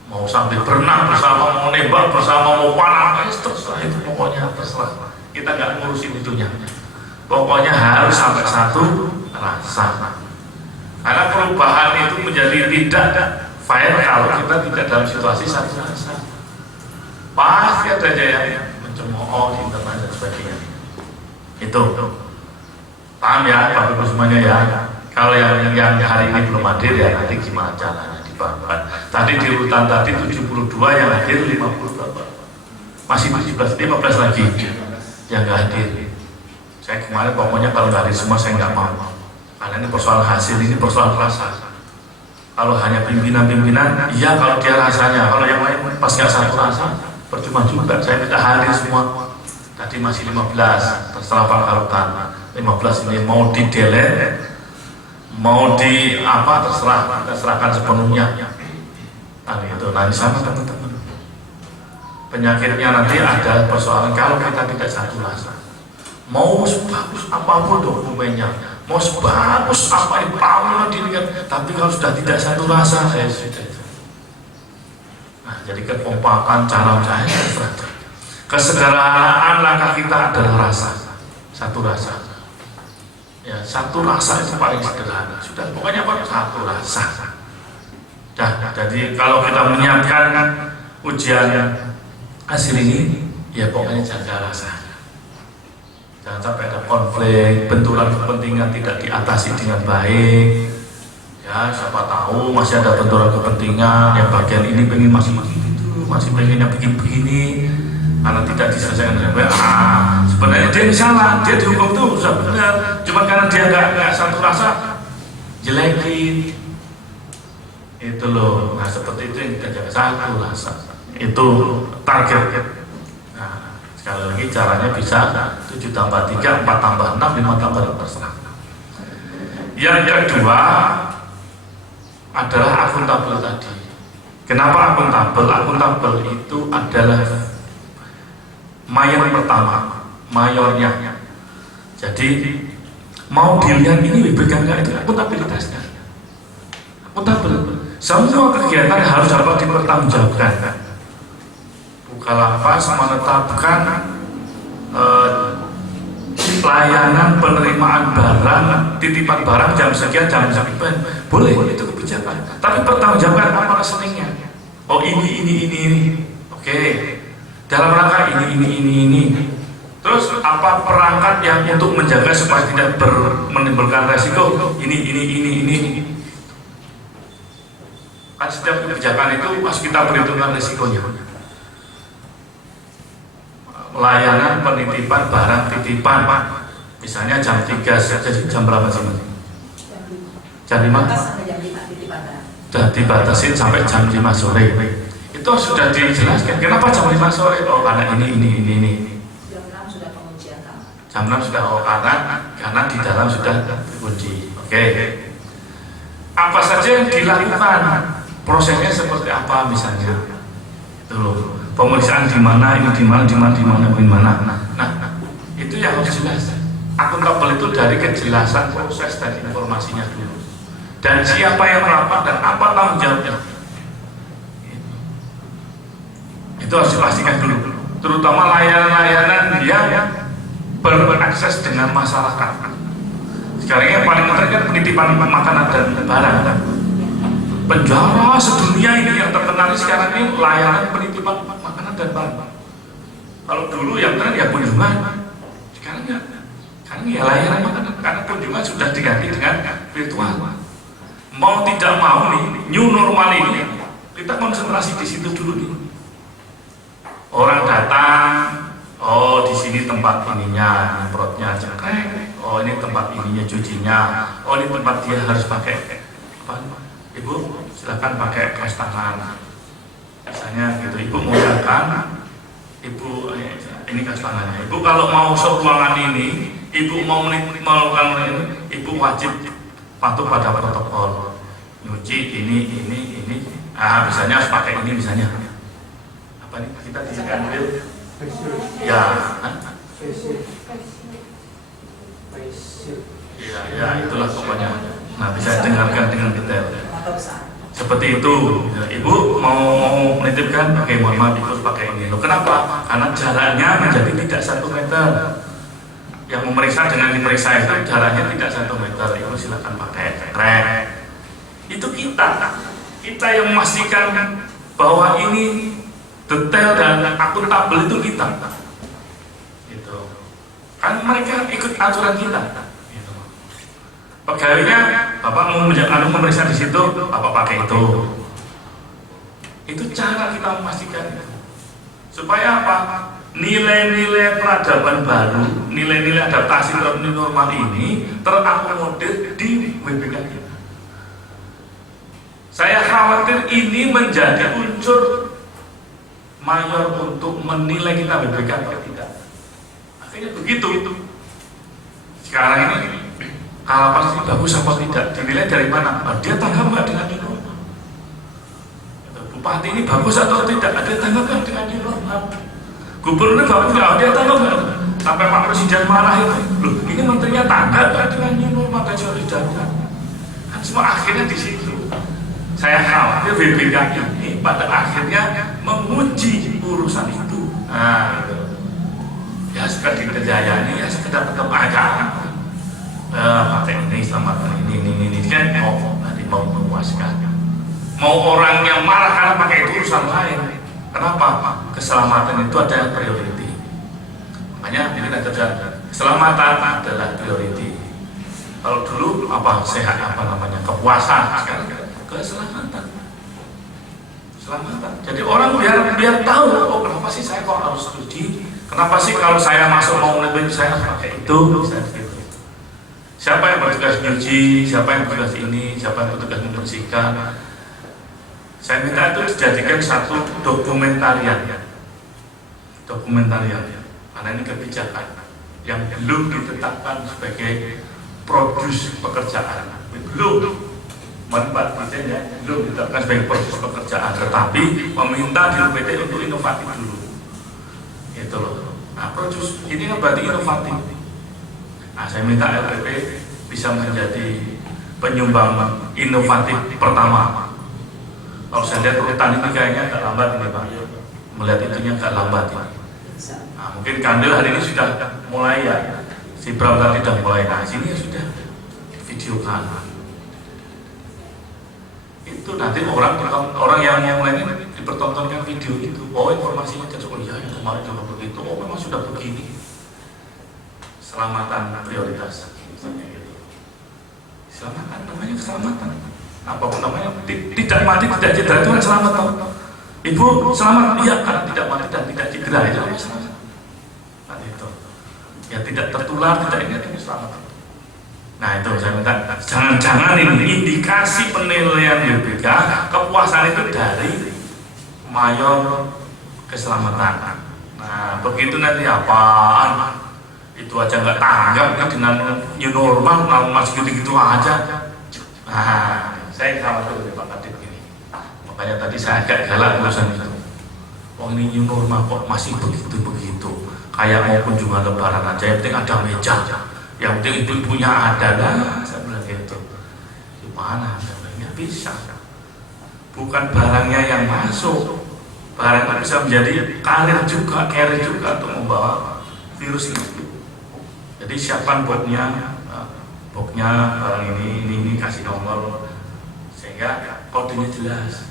Mau sambil berenang bersama, mau nembak bersama, mau panah, terserah itu pokoknya terserah. Kita nggak ngurusin itunya. Pokoknya harus sampai satu rasa. Karena perubahan itu menjadi tidak fair kalau kita tidak dalam situasi satu rasa. Pasti ada aja yang mencemooh di internet dan sebagainya. Itu paham ya Bapak Ibu semuanya ya. Kalau yang hari ini belum hadir ya nanti gimana caranya dibangkan. Tadi di urutan tadi 72 yang hadir 50 berapa? Masih 15 lagi yang nggak hadir. Saya kemarin pokoknya kalau nggak hadir semua saya nggak mau. Karena ini persoalan hasil, ini persoalan rasa. Kalau hanya pimpinan, iya kalau dia rasanya. Kalau yang lain pas nggak satu rasa, percuma juga. Saya minta hadir semua. Tadi masih 15, terserah Pak Karutan. 15 ini mau di delete, mau di apa terserah, kita serahkan sepenuhnya. Nah itu, nanti sama teman-teman. Penyakitnya nanti ada persoalan kalau kita tidak satu rasa. Mau sebagus apapun dokumennya, mau sebagus apa yang paling dilihat, tapi kalau sudah tidak satu rasa, saya sudah. Nah, jadi kekompakan cara saya terserah. Kesederhanaan langkah kita adalah rasa, satu rasa. Ya, satu rasa itu paling sederhana. Sudah, pokoknya apa? Satu rasa. Dah, jadi kalau kita menyiapkan ujian hasil ini, ya pokoknya jaga rasa. Jangan sampai ada konflik, benturan kepentingan tidak diatasi dengan baik. Ya, siapa tahu masih ada benturan kepentingan, yang bagian ini pengen masih begitu, masih pengennya begini, karena tidak diselesaikan dengan baik. Sebenarnya dia salah, dia dihukum tuh sudah benar, cuma karena dia nggak satu rasa, jelekin. Itu loh, nah seperti itu yang kita jaga, satu rasa. Itu target. Nah, sekali lagi caranya bisa 7 tambah 3, 4 tambah 6, 5 tambah 6 terserah. Yang kedua adalah akuntabel tadi. Kenapa akuntabel? Akuntabel itu adalah mayor pertama, mayornya. Jadi mau dilihat ini BPK itu akuntabilitasnya. Akuntabel. Semua kegiatan harus dapat dipertanggungjawabkan. Bukalapak menetapkan layanan penerimaan barang, titipan barang jam sekian, jam sekian, boleh itu kebijakan. Tapi pertanggungjawabkan apa rekeningnya? Oh ini. Oke. Dalam rangka ini. Terus apa perangkat yang untuk menjaga supaya tidak menimbulkan resiko? Ini. Kan setiap kebijakan itu harus kita perhitungkan resikonya. Layanan penitipan barang titipan, misalnya jam 3, jadi jam berapa sih? Jam 5? Sudah dibatasin sampai jam 5 sore. Itu sudah dijelaskan. Kenapa jam 5 sore? Oh karena ini. Jam 6 sudah pengujian. Jam 6 sudah, karena di dalam sudah dikunci. Oke. Apa saja yang dilakukan? Prosesnya seperti apa misalnya? Itu loh. Pemeriksaan di mana, ini di mana. Nah, itu yang harus jelas. Akuntabel itu dari kejelasan proses dan informasinya dulu. Dan siapa yang melakukan dan apa tanggung jawabnya. Itu harus dipastikan dulu. Terutama layanan-layanan yang berakses dengan masyarakat. Sekarang yang paling penting kan penitipan makanan dan barang. Penjara sedunia ini yang terkenal sekarang ini layanan penitipan makanan dan barang. Kalau dulu yang tren ya kunjungan, sekarang ya layanan makanan karena kunjungan sudah diganti dengan virtual. Mau tidak mau nih new normal ini kita konsentrasi di situ dulu nih. Orang datang, oh di sini tempat ininya, perutnya cekrek, oh ini tempat ininya cucinya, oh ini tempat dia harus pakai apa? Ibu, silakan pakai kaos tangan. Misalnya gitu, ibu mengucapkan, ibu ini kaos tangannya. Ibu kalau mau masuk ruangan ini, ibu mau melakukan ini, ibu wajib patuh pada protokol. Nyuci ini. Misalnya harus pakai ini misalnya. Apa nih kita diambil? Ya. Ya itulah pokoknya. Nah bisa dengarkan dengan detail. Seperti itu. Ya, ibu mau menitipkan, oke mohon maaf ibu pakai ini. Loh, kenapa? Karena jaraknya menjadi tidak 1 meter. Yang memeriksa dengan diperiksa itu jaraknya tidak 1 meter. Ibu silakan pakai krek. Itu kita yang memastikan bahwa ini detail dan akuntabel itu kita. Gitu. Kan mereka ikut aturan kita. Gitu. Pegawainya, bapak mau memeriksa di situ, bapak pakai itu. Itu cara kita memastikan itu. Supaya apa? Nilai-nilai peradaban baru, nilai-nilai adaptasi terhadap new normal ini terakomodir di WBK kita. Saya khawatir ini menjadi unsur mayor untuk menilai kita WBK atau tidak. Akhirnya begitu. Sekarang ini kalau pasti bagus apa tidak dinilai dari mana? Dia tanggap nggak dengan new normal? Bupati ini bagus atau tidak? Dia tanggap nggak dengan new normal? Gubernur bagus nggak? Dia tanggap nggak? Sampai Pak Presiden marah itu. Loh, ini menterinya tanggap nggak dengan new normal dan solidartas? Kan semua akhirnya di situ. Saya khawatir WBK ini pada akhirnya memuji urusan itu. Nah, ya sekedar dikerjayani, ya sekedar tetap aja. Pakai ini, selamatkan ini kan nanti mau memuaskan. Mau orang yang marah karena pakai itu urusan lain. Kenapa? Keselamatan itu ada priority. Makanya ini ada keselamatan adalah priority. Kalau dulu apa sehat kepuasan, sekarang keselamatan. Jadi orang biar tahu, oh kenapa sih saya kok harus cuci? Kenapa sih kalau saya masuk mau lebih saya pakai itu? Siapa yang bertugas nyuci? Siapa yang bertugas ini? Siapa yang bertugas membersihkan? Saya minta itu dijadikan satu dokumentarian. Karena ini kebijakan yang belum ditetapkan sebagai produs pekerjaan. Belum ditetapkan sebagai produs pekerjaan, tetapi meminta di UPT untuk inovatif dulu. Itu loh. Nah, produs ini kan berarti inovatif. Nah, saya minta LPP bisa menjadi penyumbang inovatif pertama. Kalau saya lihat urutan ini kayaknya agak lambat ini Pak. Melihat itunya agak lambat ini. Nah, mungkin Kandil hari ini sudah mulai ya. Si Bram tadi sudah mulai. Nah, sini ya sudah videokan. Itu nanti orang yang lain dipertontonkan video itu. Oh, informasinya jadi oh ya kemarin juga begitu. Oh, memang sudah begini. Selamatan prioritas misalnya gitu. Selamatan namanya keselamatan. Apapun namanya tidak mati tidak cedera itu kan selamat toh. Ibu selamat iya karena tidak mati dan tidak cedera itu namanya selamat. Nah itu ya tidak tertular tidak ini selamat. Nah itu saya minta jangan-jangan ini indikasi penilaian WBK kepuasan itu dari mayor keselamatan. Nah begitu nanti apaan? Itu aja nggak tanggap kan dengan new normal masih gitu-gitu aja. Nah saya khawatir dari Pak Kadip ini. Makanya tadi saya agak galak urusan itu. Oh ini new normal kok masih begitu-begitu. Kayak mau kunjungan lebaran aja yang penting ada meja. Yang penting ibu-ibunya ada lah. Saya bilang gitu. Gimana? Nggak bisa. Bukan barangnya yang masuk. Barang bisa menjadi carrier juga untuk membawa virus itu. Jadi siapkan boxnya barang ini kasih nomor sehingga kodenya jelas.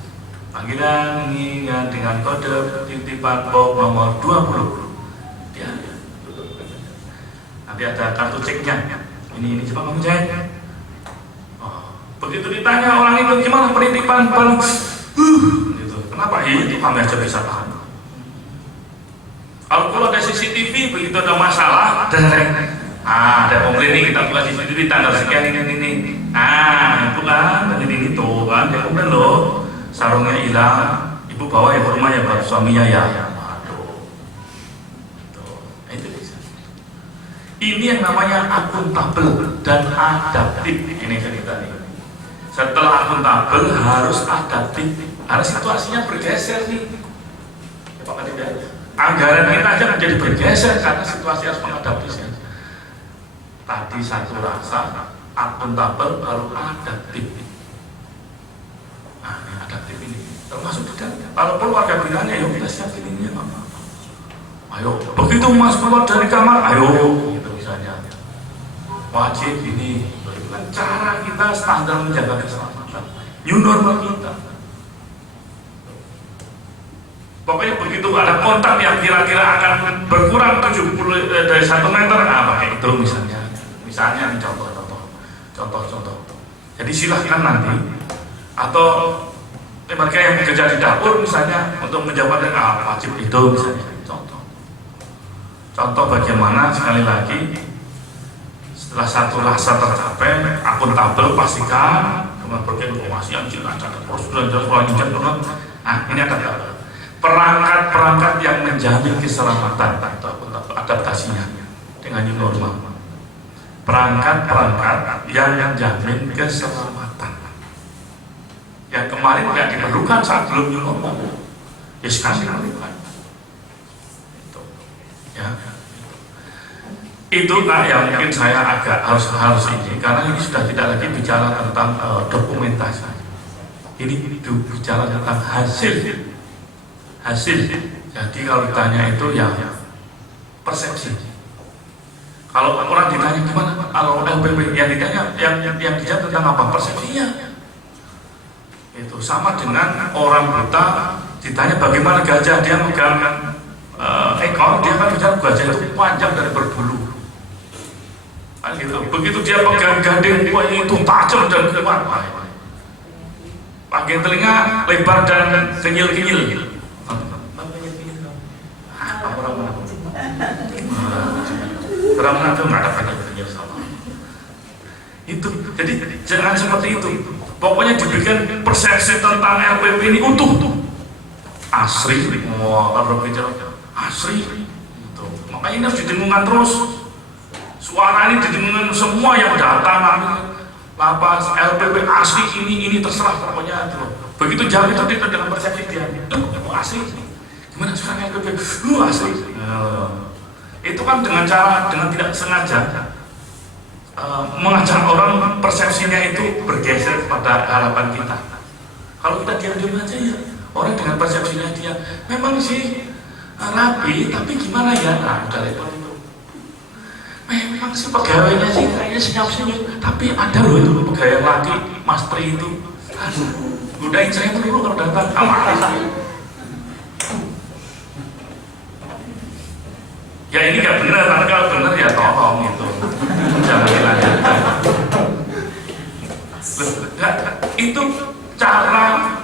Panggilan ini dengan kode titipan box nomor 20. Ya. Nanti ada kartu ceknya. Ini coba kamu cek. Oh, begitu ditanya orang itu gimana penitipan barang, gitu. Kenapa? Itu kami aja bisa tahu. Kalau ada CCTV begitu ada masalah, ada komplain ini kita buka CCTV tanggal sekian ini. Nah, itu kan ini tuh kan, ya udah loh, sarungnya hilang, ibu bawa ya ke rumah ya buat suaminya ya. Waduh, tuh, itu bisa. Ini yang namanya akuntabel dan adaptif. Ini cerita nih. Setelah akuntabel harus adaptif, karena situasinya bergeser nih. Ya, Pak Kadip, anggaran kita aja menjadi bergeser karena situasi harus mengadaptasinya. Tadi satu rasa akuntabel baru adaptif. Nah, ini adaptif ini termasuk tidak. Kalau warga binanya, ayo kita siap ini ya mama. Ayo, begitu mas keluar dari kamar, ayo, gitu misalnya. Wajib ini, dengan cara kita standar menjaga keselamatan. New normal kita. Pokoknya begitu ada kontak yang kira-kira akan berkurang 70 dari 1 meter, nah pakai itu misalnya. Misalnya nih contoh. Jadi silahkan nanti atau mereka yang bekerja di dapur misalnya untuk menjawab wajib itu misalnya contoh bagaimana sekali lagi setelah satu rasa tercapai akuntabel pastikan dengan berkomunikasi yang jelas ada prosedur jelas nah ini akan perangkat-perangkat yang menjamin keselamatan atau adaptasinya dengan new normal. Perangkat-perangkat yang menjamin keselamatan yang kemarin tidak diperlukan saat belum new normal, ya sekarang diperlukan. Itu, ya. Itu yang mungkin saya agak harus ini karena ini sudah tidak lagi bicara tentang dokumentasi. Ini bicara tentang hasil. Jadi kalau ditanya itu ya persepsi. Kalau orang ditanya gimana, kalau LPP yang ditanya, yang dijawab tentang apa persepsinya, itu sama dengan orang buta ditanya bagaimana gajah, dia megang ekor, dia kan bicara gajah itu panjang dan berbulu, kan gitu. Begitu dia pegang gading, wah itu tajam dan kuat, pakai telinga lebar dan kenyil-kenyil. Orang itu nggak ada kata-kata sama. Itu, jadi jangan seperti itu. Pokoknya diberikan persepsi tentang LPP ini utuh, asri. Kalau bicara asri, itu. Makanya ini harus didengungkan terus. Suara ini didengungkan semua yang datang. Lapas LPP asli ini terserah pokoknya itu. Begitu jam itu dia dengan persepsi dia, itu asli. Gimana suara LPP? Asli. Itu kan dengan tidak sengaja mengajak orang persepsinya itu bergeser pada harapan kita. Kalau kita diam-diam aja ya, orang dengan persepsinya dia memang sih rapi, tapi gimana ya? Nah, udah repot itu. Memang sih pegawainya sih kayaknya senyap-senyum, tapi ada loh itu pegawai laki, mastri itu. Godain saya dulu kalau datang, aman. Ya ini nggak benar, tapi kalau benar ya tolong gitu, jangan dilanjutkan. Itu cara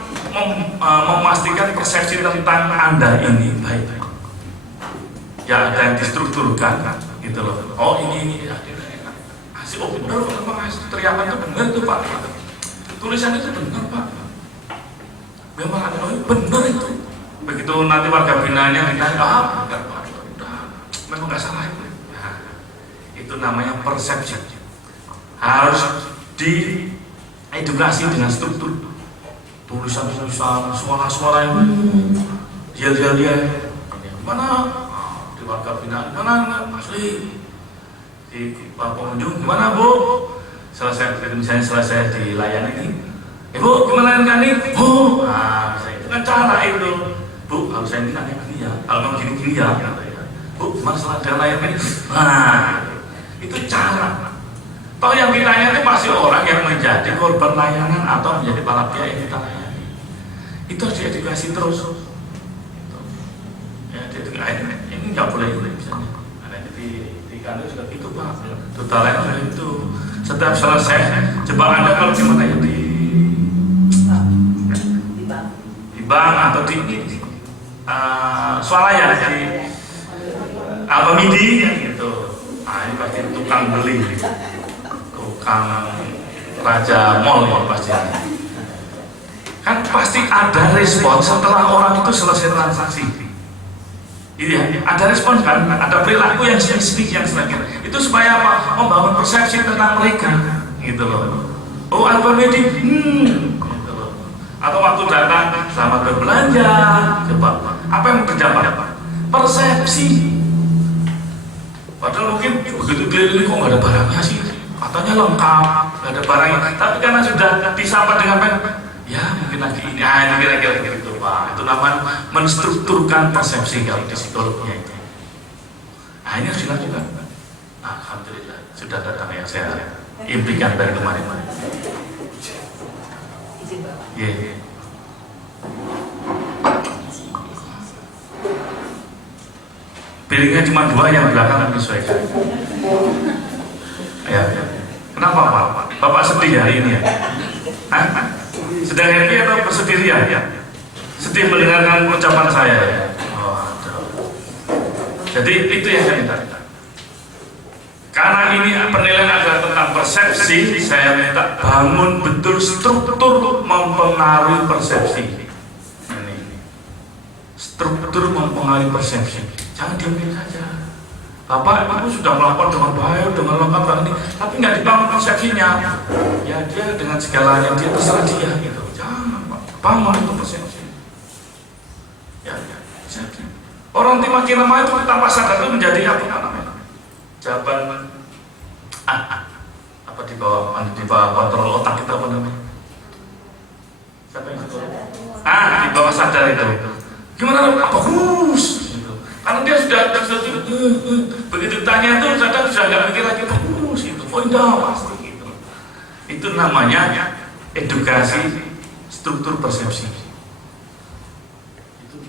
memastikan persepsi tentang Anda ini baik. Ya ada yang distrukturkan, gitu loh. Oh ini asli, oh benar, memang teriakan itu benar tuh Pak. Tulisan itu benar Pak. Memang ada, oh benar itu. Begitu nanti warga binanya ditanya, benar Pak. Memang nggak salah itu. Nah, itu namanya persepsi. Harus diedukasi dengan struktur. Tulisan-tulisan, suara-suara yang dia mana di warga binaan, mana asli di Pak pengunjung, gimana Bu? Misalnya selesai dilayani ini, Ibu gimana ini? Bu, nah itu kan cara itu. Bu, kalau saya ini nanya gini ya, kalau gini ya. Bu, masalah dana ini, nah itu cara. Toh yang ditanya itu masih orang yang menjadi korban layanan atau menjadi para pihak yang kita layani. Itu harus diedukasi terus. Ya, ini nggak boleh misalnya. Ada di kantor juga gitu Pak. Total layanan itu setiap selesai. Coba Anda kalau gimana ya di bank atau di swalayan di apa midi gitu. Nah ini pasti tukang beli, tukang raja mall ini pasti. Kan pasti ada respon setelah orang itu selesai transaksi. Iya, ada respon kan, ada perilaku yang spesifik yang sedikit. Itu supaya apa? Membangun persepsi tentang mereka, gitu loh. Oh, Alpamedi, gitu loh. Atau waktu datang, selamat berbelanja, coba. Apa yang berdampak? Persepsi. Padahal mungkin begitu keliling kok nggak ada barangnya sih, katanya lengkap, nggak ada barangnya. Tapi karena sudah disapa dengan ya mungkin lagi ini, ini kira-kira gitu Pak. Itu namanya menstrukturkan persepsi kalau di psikolognya itu. Nah ini harus dilakukan. Alhamdulillah sudah datang yang saya impikan dari kemarin-kemarin. Yeah. Piringnya cuma 2, yang belakang menyesuaikan. Ya. Kenapa Pak? Bapak sedih hari ini ya? Hah? Sedang happy atau bersedih ya? Sedih mendengarkan ucapan saya ya? Oh, aduh. Jadi itu yang saya minta. Karena ini penilaian adalah tentang persepsi, saya minta bangun betul struktur mempengaruhi persepsi. Struktur mempengaruhi persepsi. Jangan diambil saja. Bapak Ibu sudah melakukan dengan baik, dengan lengkap ini, tapi nggak dibangun persepsinya. Ya dia dengan segalanya dia terserah dia gitu. Jangan Pak, bangun itu persepsi. Ya. Jadi orang makin lama itu tanpa sadar itu menjadi apa namanya? Jawaban apa di bawah kontrol otak kita apa namanya? Siapa yang di bawah sadar itu. Gimana? Bagus. Karena dia sudah begitu tanya itu sadar sudah nggak mikir lagi bagus itu indah pasti gitu. Itu namanya edukasi struktur persepsi. Itu.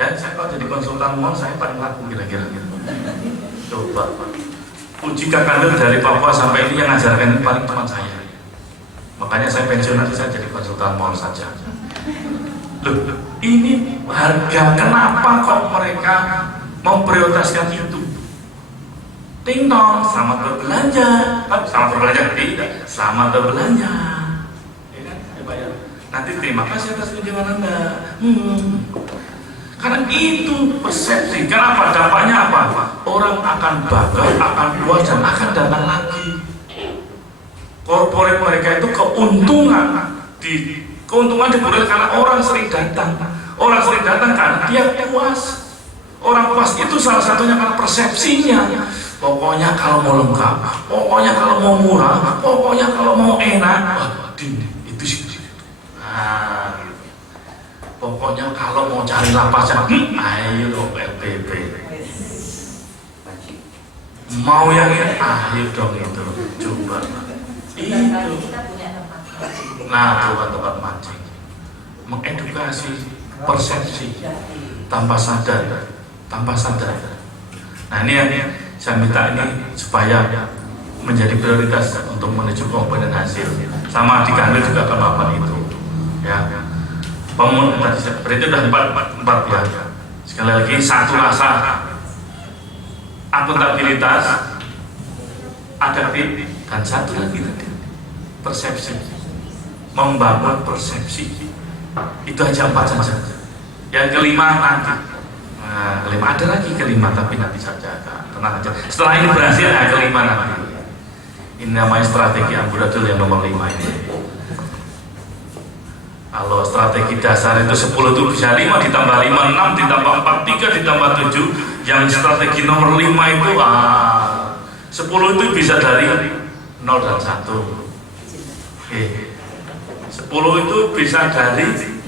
Ya saya kalau jadi konsultan mall saya paling laku kira-kira gitu. Coba uji kakak dari Papua sampai ini yang ngajarkan ini paling teman saya. Makanya saya pensiun nanti saya jadi konsultan mall saja. Loh, ini harga, kenapa kok mereka memprioritaskan itu? Ting tong, selamat berbelanja. Selamat berbelanja tidak, selamat berbelanja. Ya kan? Ya, bayar. Nanti terima kasih atas kunjungan Anda. Karena itu persepsi. Kenapa? Dampaknya apa? Orang akan bangga, akan puas dan akan datang lagi. Korporat mereka itu keuntungan diperoleh karena orang sering datang. Orang sering datang karena dia puas. Orang puas itu salah satunya karena persepsinya. Pokoknya kalau mau lengkap, pokoknya kalau mau murah, pokoknya kalau mau enak, itu sih. Nah, gitu. Pokoknya kalau mau cari lapasnya, ayo LPP. Mau yang ini, ayo dong itu, coba. Itu. Nah, bukan tempat mancing. Mengedukasi persepsi tanpa sadar. Nah ini yang saya minta ini supaya menjadi prioritas untuk menuju komponen hasil. Sama di kantor juga akan melakukan itu. Ya, pemun tadi seperti itu sudah empat ya. Sekali lagi satu rasa akuntabilitas, adaptif, dan satu lagi tadi persepsi. Membangun persepsi. Itu aja 4 saja. Yang kelima nanti. Nah, kelima ada lagi kelima tapi nanti saja. Tenang aja. Setelah ini berhasil, kelima nanti. Ini namanya strategi amburadul yang nomor 5 ini. Kalau strategi dasar itu 10 itu bisa 5 ditambah 5, 6 ditambah 4, 3 ditambah 7. Yang strategi nomor 5 itu 10 itu bisa dari 0 dan 1. 10 itu bisa dari 10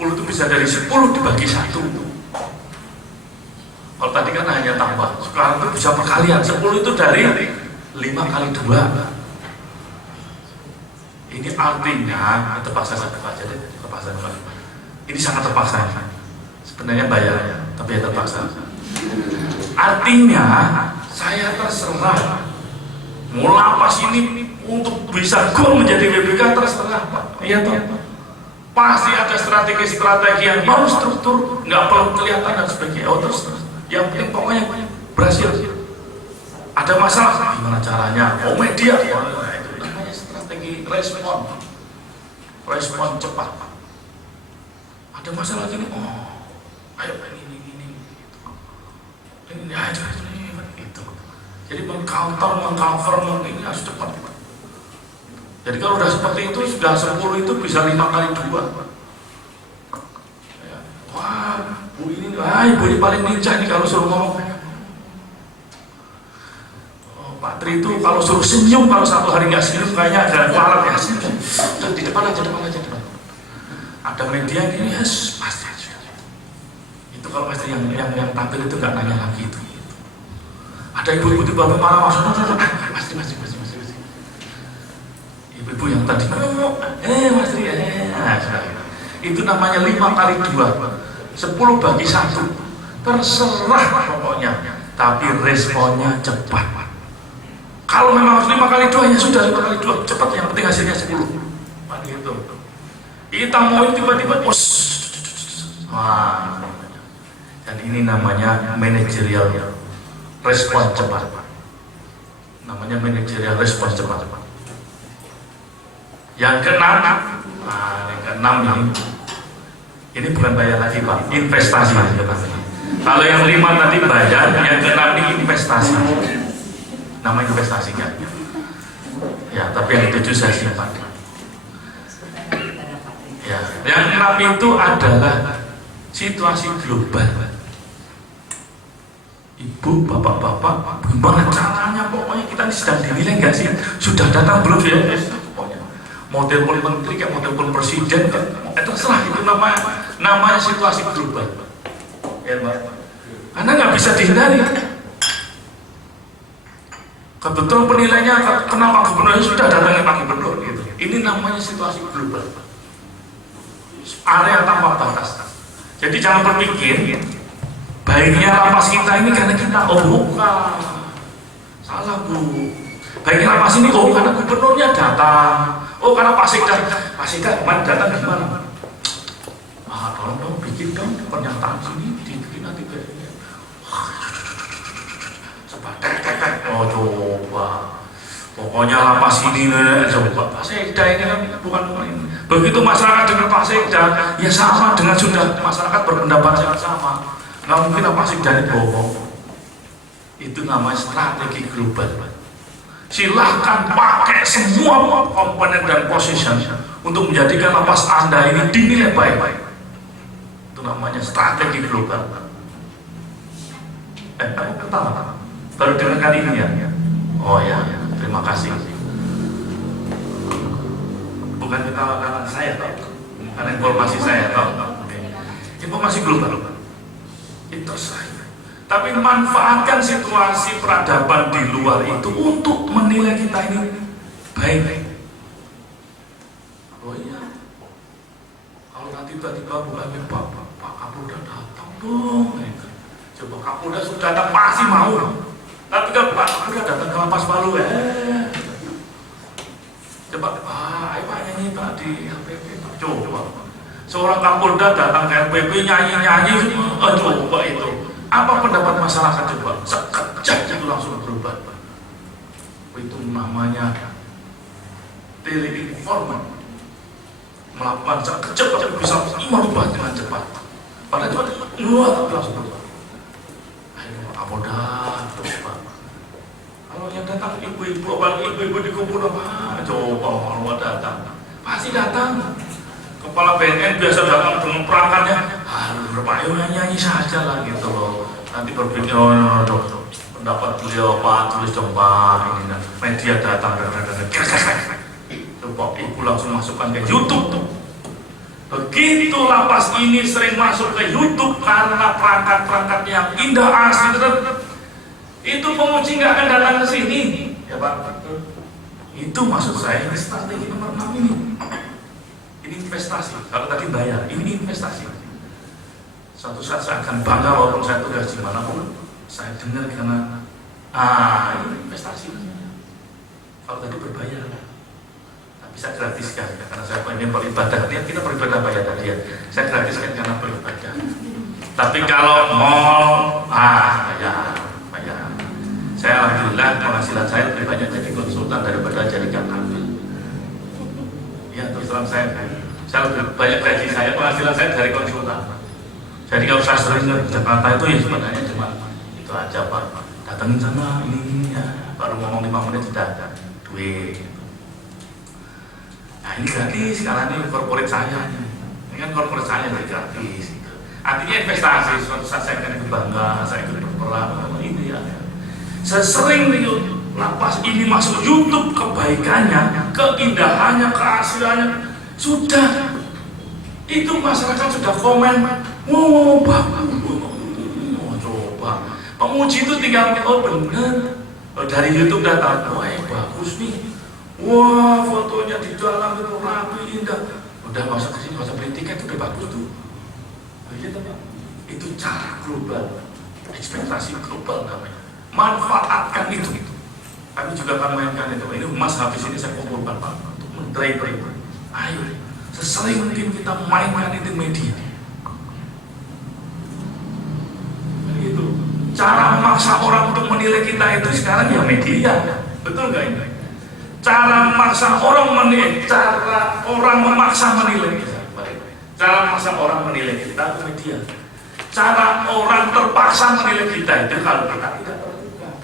itu bisa dari 10 dibagi 1. Kalau tadi kan hanya tambah, sekarang itu bisa perkalian. 10 itu dari 5 kali 2. Ini artinya terpaksa saya baca deh, terpaksa. Ini sangat terpaksa. Sebenarnya bayar, tapi ya terpaksa. Artinya saya terserah mau lapas ini untuk bisa go menjadi WBK terserah Pak. Iya toh. Pasti ada strategi-strategi yang baru struktur, nggak perlu kelihatan dan sebagainya. Oh terus, yang penting pokoknya berhasil. Ada masalah, gimana caranya? Oh media, nah, itu namanya strategi respon cepat. Ada masalah gini, oh ayo ini aja itu. Jadi mengcover ini harus cepat. Jadi kalau udah seperti itu, sudah 10 itu bisa 5 kali 2. Wah, ibu ini paling lincah nih kalau suruh ngomong. Pak Tri itu kalau suruh senyum, kalau satu hari nggak senyum kayaknya ada kualat ya. Di depan aja. Ada media ini, yes, pasti. Itu kalau pasti yang tampil itu nggak nanya lagi itu. Ada ibu-ibu di bawah marah masuk, pasti. Ibu-ibu yang tadi, Mas Tri, itu namanya 5 kali 2, 10 bagi 1, terserah pokoknya, tapi responnya cepat. Kalau memang harus 5 kali 2, ya sudah 5 kali 2, cepat, yang penting hasilnya 10. Gitu. Kita mau tiba-tiba, wah, dan ini namanya manajerial respon cepat. Namanya manajerial respon cepat. Yang keenam ini bukan bayar lagi Pak, investasi. Kalau yang 5 tadi bayar, yang keenam ini investasi. Nama investasi kan? Ya, tapi yang 7 saya simpan. Ya, yang 6 itu adalah situasi global. Ibu, bapak-bapak, gimana caranya? Pokoknya kita ini sedang dinilai nggak sih? Sudah datang belum ya? Model pun menteri, kayak model pun presiden, terserah itu namanya situasi global. Ya Mbak, karena nggak bisa dihindari. Kebetulan penilainya kenapa gubernurnya sudah datangnya Pak Gubernur gitu. Ini namanya situasi global, area tanpa batas. Jadi jangan berpikir baiknya lapas kita ini karena kita, bukan, salah Bu. Baiknya lapas ini karena gubernurnya datang, karena Pak Sekda kemarin datang gimana? Tolong dong bikin dong pernyataan sini, dibikin nanti kayaknya. Coba. Pokoknya lapas ini coba. Pak Sekda ini kan bukan main. Begitu masyarakat dengan Pak Sekda, ya sama dengan sudah masyarakat berpendapat yang sama. Nggak mungkin Pak Sekda ini bohong. Itu namanya strategi global. Silahkan pakai semua komponen dan position untuk menjadikan lapas Anda ini dinilai baik-baik. Itu namanya strategi global. Kamu ketawa? Baru dengar kali ini ya? Oh ya, terima kasih. Bukan ketawa karena saya tahu, karena informasi saya tahu. Informasi global. Itu saya. Tapi manfaatkan situasi peradaban di luar itu untuk menilai kita ini baik. Oh iya. Kalau nanti tiba-tiba bukan Pak Kapolda datang dong. Coba Kapolda sudah datang pasti mau. Tapi kan Pak Kapolda datang ke lapas Palu Coba ayo Pak nyanyi Pak di LPP. Coba. Seorang Kapolda datang ke LPP nyanyi-nyanyi, coba itu. Apa pendapat masyarakat coba? Sekejap itu langsung berubah. Itu namanya teleinforman. Melakukan sekejap bisa merubah dengan cepat. Padahal cepat, tapi langsung berubah. Ayo Kapolda, coba. Kalau yang datang ibu-ibu dikumpul apa? Coba kalau datang, pasti datang. Kepala BNN biasa datang dengan perangkatnya, ayo nyanyi saja lah gitu loh. Nanti berpikir, pendapat beliau Pak, tulis dong Pak, ini media datang, coba ibu langsung masukkan ke YouTube tuh. Begitu lapas ini sering masuk ke YouTube karena perangkat-perangkat yang indah asli, itu penguji nggak akan datang ke sini, ya Pak. Itu maksud saya, ini strategi nomor 6 ini. Ini investasi. Kalau tadi bayar, ini investasi. Suatu saat saya akan bangga walaupun saya tugas dimanapun, saya dengar karena ini investasi. Kalau tadi berbayar, bisa gratiskan karena saya ingin beribadah. Kita beribadah apa ya tadi ya? Saya gratiskan karena beribadah. Tapi kalau mall, bayar. Saya alhamdulillah penghasilan saya lebih banyak jadi konsultan daripada jadi kantor. Ya terus terang saya lebih banyak gaji saya, penghasilan saya dari konsultan. Jadi kalau saya sering ke Jakarta itu ya sebenarnya cuma itu aja Pak. Datangin sana ini ya, baru ngomong 5 menit sudah ada duit. Nah ini gratis karena ini korporat saya. Ini kan korporat saya jadi gratis. Gitu. Artinya investasi. Suatu saat saya akan bangga, saya ikut berperang ini ya. Sesering lapas ini masuk YouTube, kebaikannya, keindahannya, keasilannya sudah itu masyarakat sudah komen, wow bagus, coba penguji itu tinggal bener dari YouTube datang, wah bagus nih, wah fotonya di dalam itu rapi indah, udah masuk ke sini masa beli tiket udah bagus tuh, itu cara global, ekspektasi global namanya. Manfaatkan itu. Kami juga akan mainkan itu. Ini emas habis ini saya kumpulkan Pak untuk men-drive. Ayo, sesering mungkin kita mainkan itu media. Itu cara memaksa orang untuk menilai kita itu sekarang ya media. Betul nggak ini? Cara memaksa orang menilai, cara orang memaksa menilai kita. Cara memaksa orang menilai kita itu media. Cara orang terpaksa menilai kita itu kalau kita tidak terbuka.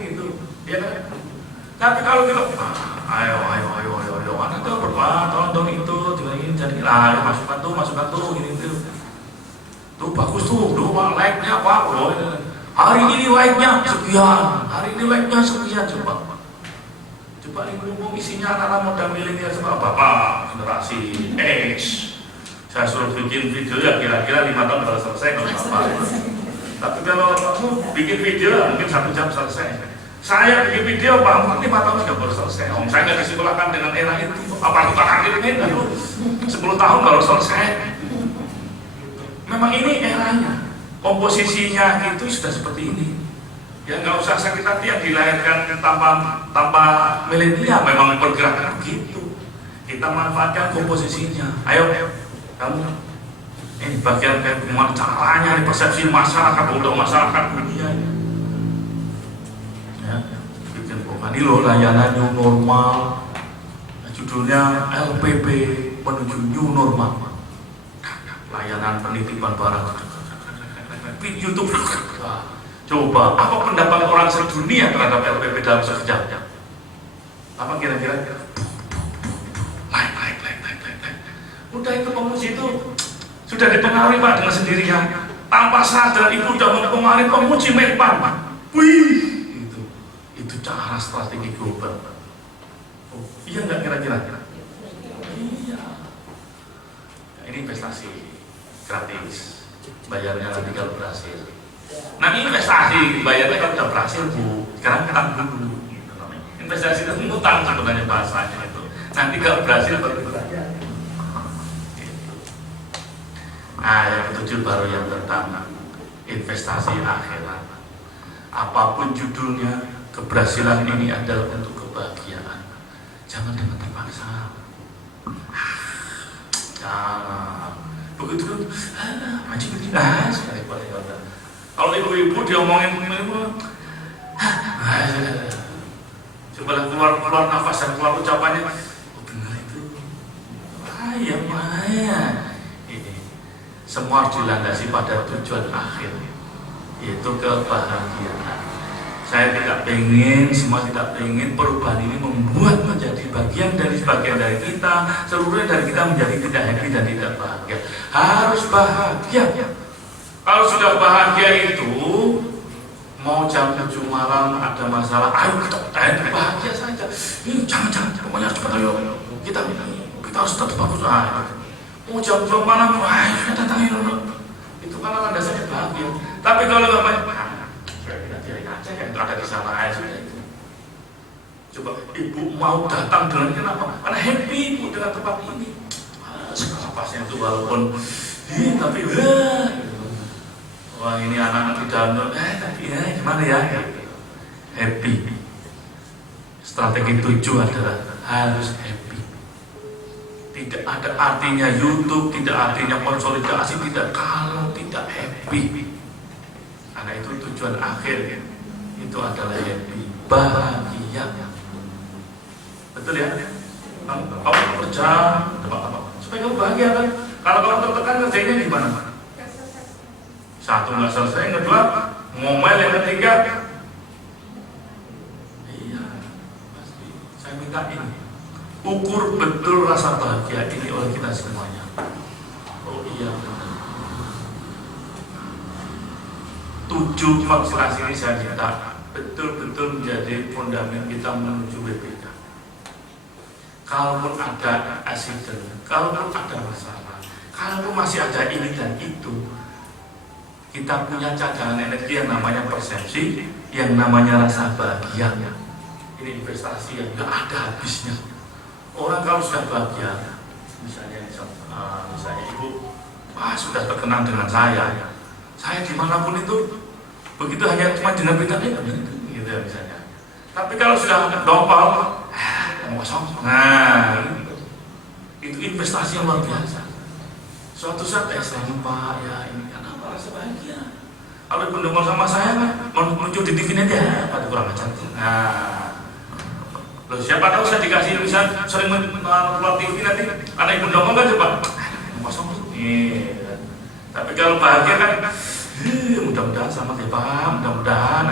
Itu, ya kan? Tapi kalau kita, ayo, anak tuh berbuat, tolong itu, ini jadi, masukkan tuh, ini tuh, bagus tuh, like-nya apa, hari ini like-nya sekian, coba ini ngomong isinya anak-anak muda milenial sama bapak generasi X. Saya suruh bikin video ya kira-kira 5 tahun baru selesai kalau apa. Tapi kalau kamu bikin video mungkin 1 jam selesai. Saya bikin video Pak, mungkin 5 tahun juga baru selesai. Saya nggak disekolahkan dengan era itu. Apa kita akhirnya itu 10 tahun baru selesai. Memang ini eranya. Komposisinya itu sudah seperti ini. Ya nggak usah sakit hati yang dilahirkan tanpa milenial, memang bergerak begitu. Kita manfaatkan komposisinya. Ayo. Kamu ini bagian bagaimana caranya nih persepsi masyarakat untuk masyarakat dunia ya, bikin program ini loh layanan new normal, judulnya LPP menuju new normal, layanan penitipan barang di YouTube. Coba apa pendapat orang sedunia terhadap LPP dalam sekejap? Apa kira-kira? Udah itu penguji itu sudah dipengaruhi Pak dengan sendirinya, tanpa sadar itu sudah mempengaruhi penguji Pak. Wih, itu cara strategi global. Oh, iya nggak kira-kira? Iya. Ini investasi gratis, bayarnya nanti kalau berhasil. Nah investasi bayarnya kalau sudah berhasil Bu, sekarang kita dulu. Investasi itu ngutang sebenarnya bahasanya itu. Nanti kalau berhasil baru berhasil. Yang ketujuh baru yang tentang investasi akhirat. Apapun judulnya, keberhasilan ini adalah untuk kebahagiaan. Jangan dengan terpaksa. Jangan. Begitu, maju begini, sekali boleh. Kalau ibu-ibu diomongin, coba keluar nafas dan keluar ucapannya. Oh benar itu. Ya. Semua dilandasi pada tujuan akhir, yaitu kebahagiaan. Saya tidak pengen, semua tidak pengen perubahan ini membuat menjadi bagian dari sebagian dari kita, seluruhnya dari kita menjadi tidak happy dan tidak bahagia. Harus bahagia. Kalau sudah bahagia itu, mau jam 7 malam ada masalah, ayo kita bahagia saja. Ini jangan, pokoknya cepat ayo. Kita harus tetap bagus. Mau jam-jam malam, saya datangin dulu. Itu karena landasannya bahagia. Tapi kalau nggak baik, kita cari aja yang ada di sana aja sudah itu. Coba ibu mau datang dengan kenapa? Karena happy ibu dengan tempat ini. Napasnya itu walaupun, tapi wah ini anak-anak tidak, tapi gimana ya? Happy. Strategi 7 adalah harus happy. Tidak ada artinya YouTube, tidak artinya konsolidasi, tidak kalau tidak happy. Karena itu tujuan akhir itu adalah happy, bahagia. Betul ya? Kamu kerja, supaya kamu bahagia kan? Kalau kamu tertekan kerjanya gimana? Satu nggak selesai, yang kedua ngomel, yang ketiga iya pasti. Saya minta ini, ukur betul rasa bahagia ini oleh kita semuanya. Oh iya benar. 7 vaksinasi ini saya minta betul-betul menjadi fondamen kita menuju WPK. Kalaupun ada accident, kalaupun ada masalah, kalaupun masih ada ini dan itu, kita punya cadangan energi yang namanya persepsi, yang namanya rasa bahagia. Ini investasi yang nggak ada habisnya. Orang kalau sudah bahagia, misalnya ibu, sudah terkenal dengan saya dimanapun itu, begitu hanya cuma dengan bintangnya, gitu ya misalnya. Tapi kalau sudah dongkol, kosong. Nah, itu investasi yang luar biasa. Suatu saat saya lupa ya ini kenapa rasa bahagia. Kalau ibu dongkol sama saya kan muncul di TV nanti apa kurang ajar. Nah, loh, siapa tahu saya dikasih bisa sering keluar TV nanti karena ibu dongkol kan coba kosong tuh. Tapi kalau bahagia kan mudah-mudahan sama dia paham, mudah-mudahan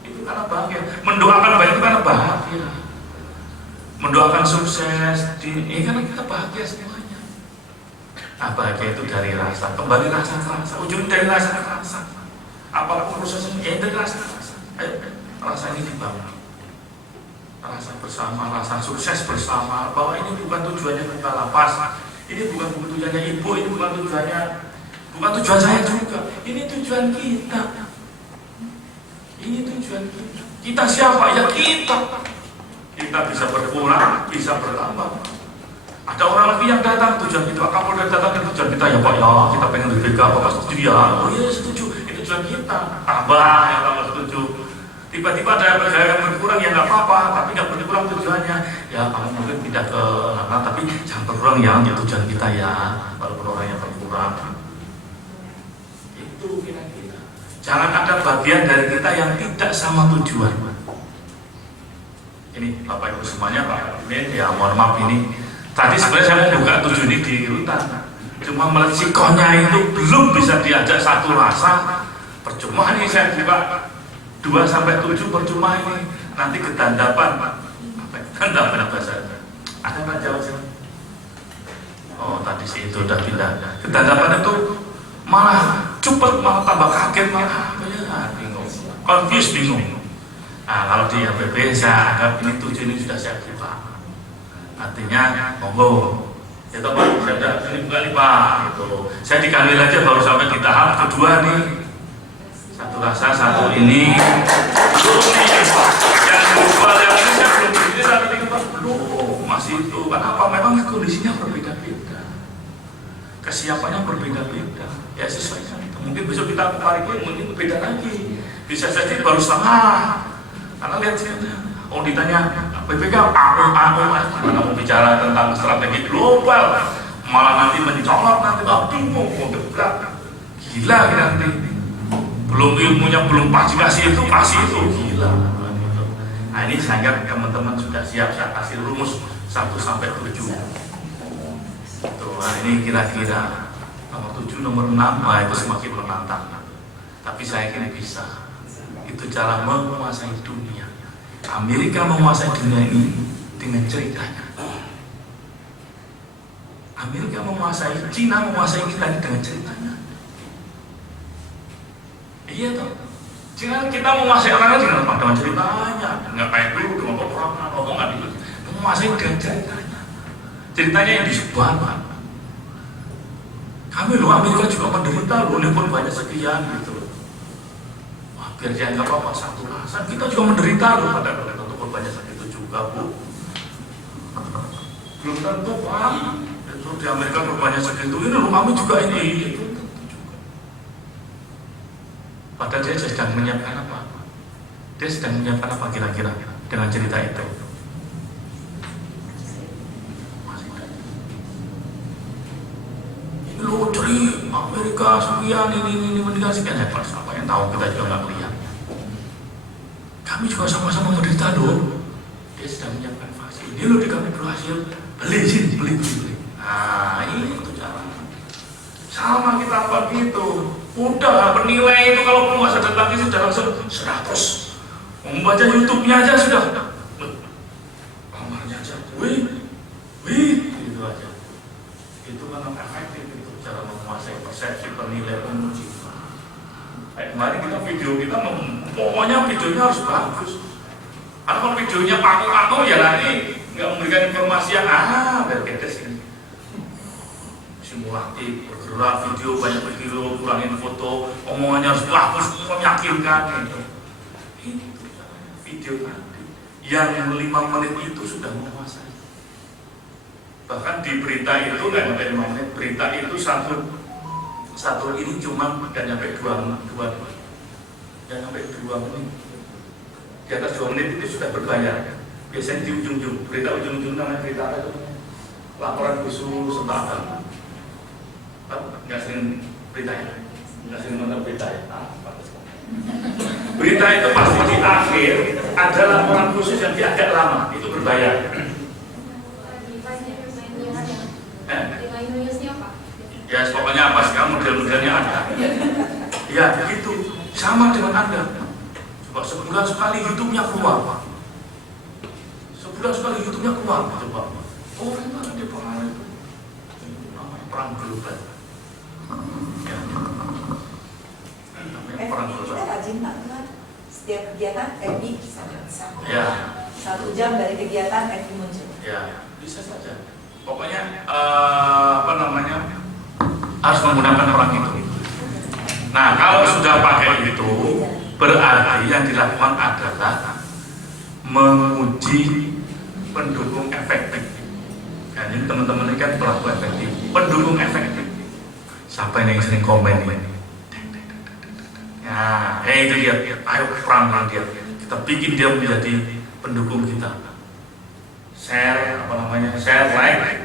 itu karena bahagia. Mendoakan baik itu karena bahagia. Mendoakan sukses ini karena kita bahagia semuanya. Nah, bahagia itu dari rasa, kembali rasa, ujung dari rasa. Apapun prosesnya dari rasa. Ayo, rasa ini dibangun. Rasa bersama, rasa sukses bersama, bahwa ini bukan tujuannya kita lapas, ini bukan tujuannya ibu, ini bukan tujuan saya juga, ini tujuan kita. Ini tujuan kita. Kita siapa? Ya kita. Kita bisa berkurang, bisa bertambah. Ada orang lagi yang datang, tujuan kita, Kapolda datang, tujuan kita ya Pak ya, kita pengen BPK, Bapak setuju ya? Oh iya setuju, itu tujuan kita. Tambah ya kalau setuju. Tiba-tiba ada pegawai yang berkurang ya nggak apa-apa, tapi nggak berkurang tujuannya. Ya kamu mungkin tidak ke lama, tapi jangan berkurang ya untuk tujuan kita ya, walaupun orangnya berkurang. Itu kira-kira. Jangan ada bagian dari kita yang tidak sama tujuan. Ini Bapak Ibu semuanya, Pak Amin, ya mohon maaf ini. Tadi sebenarnya saya mau buka 7 ini di rutan, cuma melihat sikonya itu belum bisa diajak satu rasa. Percuma ini saya buka 2 sampai 7 percuma ini. Nanti kedandapan. Kedandapan bahasanya. Ada Pak jawab sih? Oh tadi sih itu udah pindah. Kedandapan itu malah cepet, malah tambah kaget, malah bingung, confused, bingung. Nah, kalau di LPP saya anggap ini 7 ini sudah saya buka. Artinya, monggo. Ya toh Pak, saya sudah ini buka nih Pak. Gitu. Saya dikali aja baru sampai di tahap kedua nih. Satu rasa, satu ini. Belum nih, yang kedua yang ini saya belum begini, satu ini Pak belum. Masih itu. Kenapa? Memang kondisinya berbeda-beda. Kesiapannya berbeda-beda. Ya sesuai. Mungkin besok kita parikir, mungkin beda lagi. Bisa jadi baru setengah. Karena lihat sini, ditanya BPK, mana mau bicara tentang strategi global, malah nanti mencolok, nanti bingung, mau dekat, gila nanti. Belum ilmunya belum pasti kasih itu gila. Nah ini saya anggap teman-teman sudah siap, saya kasih rumus 1 sampai 7. Tuh, nah ini kira-kira nomor 7, nomor 6, nah itu semakin menantang. Tapi saya kira bisa. Itu cara menguasai dunia. Amerika menguasai dunia ini dengan ceritanya. Amerika menguasai, Cina menguasai kita ini dengan ceritanya. Iya toh. Cina kita menguasai orangnya dengan ceritanya. Nggak kayak dulu dengan peperangan, omongan itu. Menguasai dengan ceritanya. Ceritanya yang disebarkan. Kami loh Amerika juga menderita loh, pun banyak sekian gitu. Biar jangan apa-apa satu rasa, kita juga menderita loh pada untuk korbannya sakit itu juga Bu. Belum tentu Pak, itu di Amerika korbannya sakit itu, ini loh kami juga ini. Padahal dia sedang menyiapkan apa? Dia sedang menyiapkan apa kira-kira dengan cerita itu? PPK sekian ini meninggal sekian, Pak, apa yang tahu, kita juga nggak lihat. Kami juga sama-sama menderita loh. Dia sedang menyiapkan vaksin, ini loh di kami berhasil, beli. Nah ini itu cara. Sama kita begitu. Udah bernilai itu kalau penguasa datang itu sudah langsung 100. Membaca YouTube-nya aja sudah. Kamarnya aja, wih, gitu aja. Itu kan efektif itu cara menguasai persepsi, penilaian, penguji. Kayak kemarin kita pokoknya videonya harus bagus. Karena kalau videonya paku ya nanti nggak memberikan informasi yang biar kedes ini. Simulatif, bergerak, video, banyak video, kurangin foto, omongannya harus bagus, meyakinkan gitu. Itu video tadi yang 5 menit itu sudah menguasai. Bahkan di berita itu nggak sampai 5 menit, berita itu satu ini cuma nggak sampai 2 menit. Di atas 2 menit itu sudah berbayar. Biasanya di ujung-ujung, berita ujung-ujung namanya berita apa itu? Laporan khusus tentang apa? Nggak sering berita ya? Nggak sering nonton berita ya? Berita itu pasti di akhir ada laporan khusus yang agak lama, itu berbayar. Ya pokoknya apa sekarang model-modelnya ada. Ya begitu, sama dengan Anda. Coba sebulan sekali YouTube-nya keluar. Coba. Oh itu ada pengaruh. Namanya perang global. Kita rajin banget. Setiap kegiatan FB Ya. 1 jam dari kegiatan FB muncul. Ya, bisa saja. Pokoknya harus menggunakan perang itu. Nah, kalau sudah pakai itu, berarti yang dilakukan adalah menguji pendukung efektif. Kan ini teman-teman ini kan pelaku efektif, pendukung efektif. Siapa yang sering komen ini? Ya, itu dia. Ayo perang dia. Kita bikin dia menjadi pendukung kita. Share, share, like,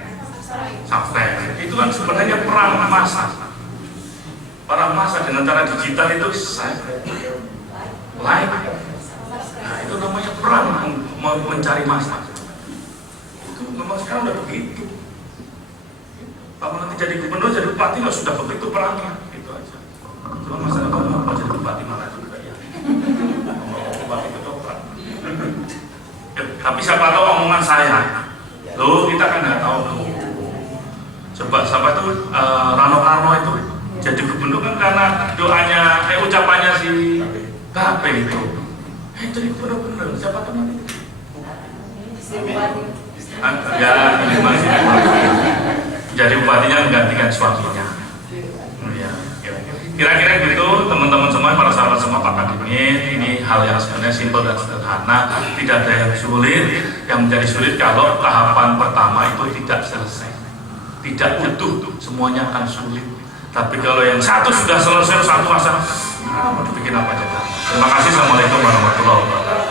subscribe. Itu kan sebenarnya perang massa. Perang massa dengan cara digital itu like. Nah, itu namanya perang mencari massa. Itu memang sekarang udah begitu. Kalau nanti jadi gubernur, jadi bupati nggak sudah begitu perangnya, itu aja. Cuma masalah kalau mau jadi bupati mana juga ya. Mau bupati itu perang. Tapi siapa tahu omongan saya, loh kita kan nggak tahu. Coba siapa itu Rano Karno itu jadi gubernur kan karena doanya, ucapannya si Bape itu. Jadi gubernur, siapa tahu nanti. Ya, ini masih. Jadi bupatinya menggantikan suaminya. Ya, kira-kira gitu teman-teman semua, para sahabat semua, Pak Kadipin, ini hal yang sebenarnya simpel dan sederhana, tidak ada yang sulit. Yang menjadi sulit kalau tahapan pertama itu tidak selesai, tidak utuh, semuanya akan sulit. Tapi kalau yang satu sudah selesai, satu rasa, mau dibikin apa aja. Terima kasih. Assalamualaikum warahmatullahi wabarakatuh.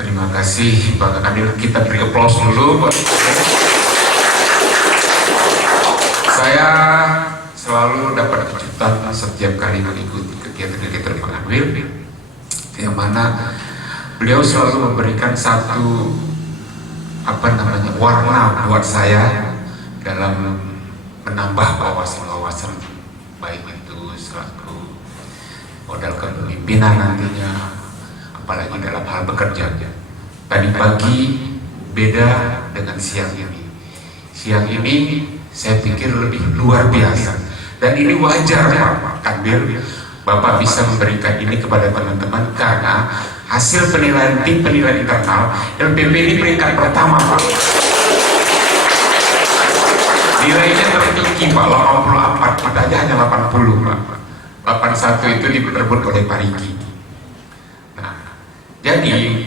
Terima kasih Pak Kadil, kita beri aplaus dulu. Saya selalu dapat kejutan setiap kali mengikuti kegiatan-kegiatan Pak Kadil, yang mana beliau selalu memberikan satu warna buat saya dalam menambah wawasan-wawasan, baik itu selaku modal kepemimpinan nantinya, apalagi dalam hal bekerja. Tadi pagi beda dengan siang ini. Siang ini saya pikir lebih luar biasa, dan ini wajar Pak Kadil, Bapak bisa memberikan ini kepada teman-teman karena hasil penilaian tim penilaian internal LPP ini peringkat pertama Pak. Nilainya tertinggi Pak, 84, kita aja hanya 80 Pak. 81 itu direbut oleh Pak Riki. Nah, jadi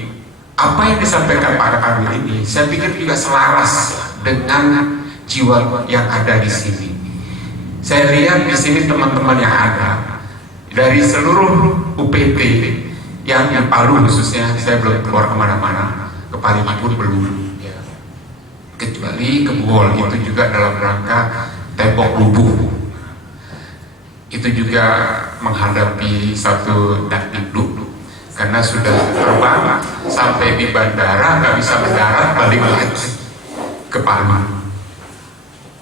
apa yang disampaikan Pak Kadil ini, saya pikir juga selaras dengan jiwa yang ada di sini. Saya lihat di sini teman-teman yang ada dari seluruh UPT yang di Palu khususnya saya belum keluar kemana-mana, ke Parigi pun belum ya. Kecuali ke Bohol, itu juga dalam rangka tembok lubuh, itu juga menghadapi satu dakdikduk karena sudah terbang sampai di bandara nggak bisa mendarat, balik lagi ke Palu.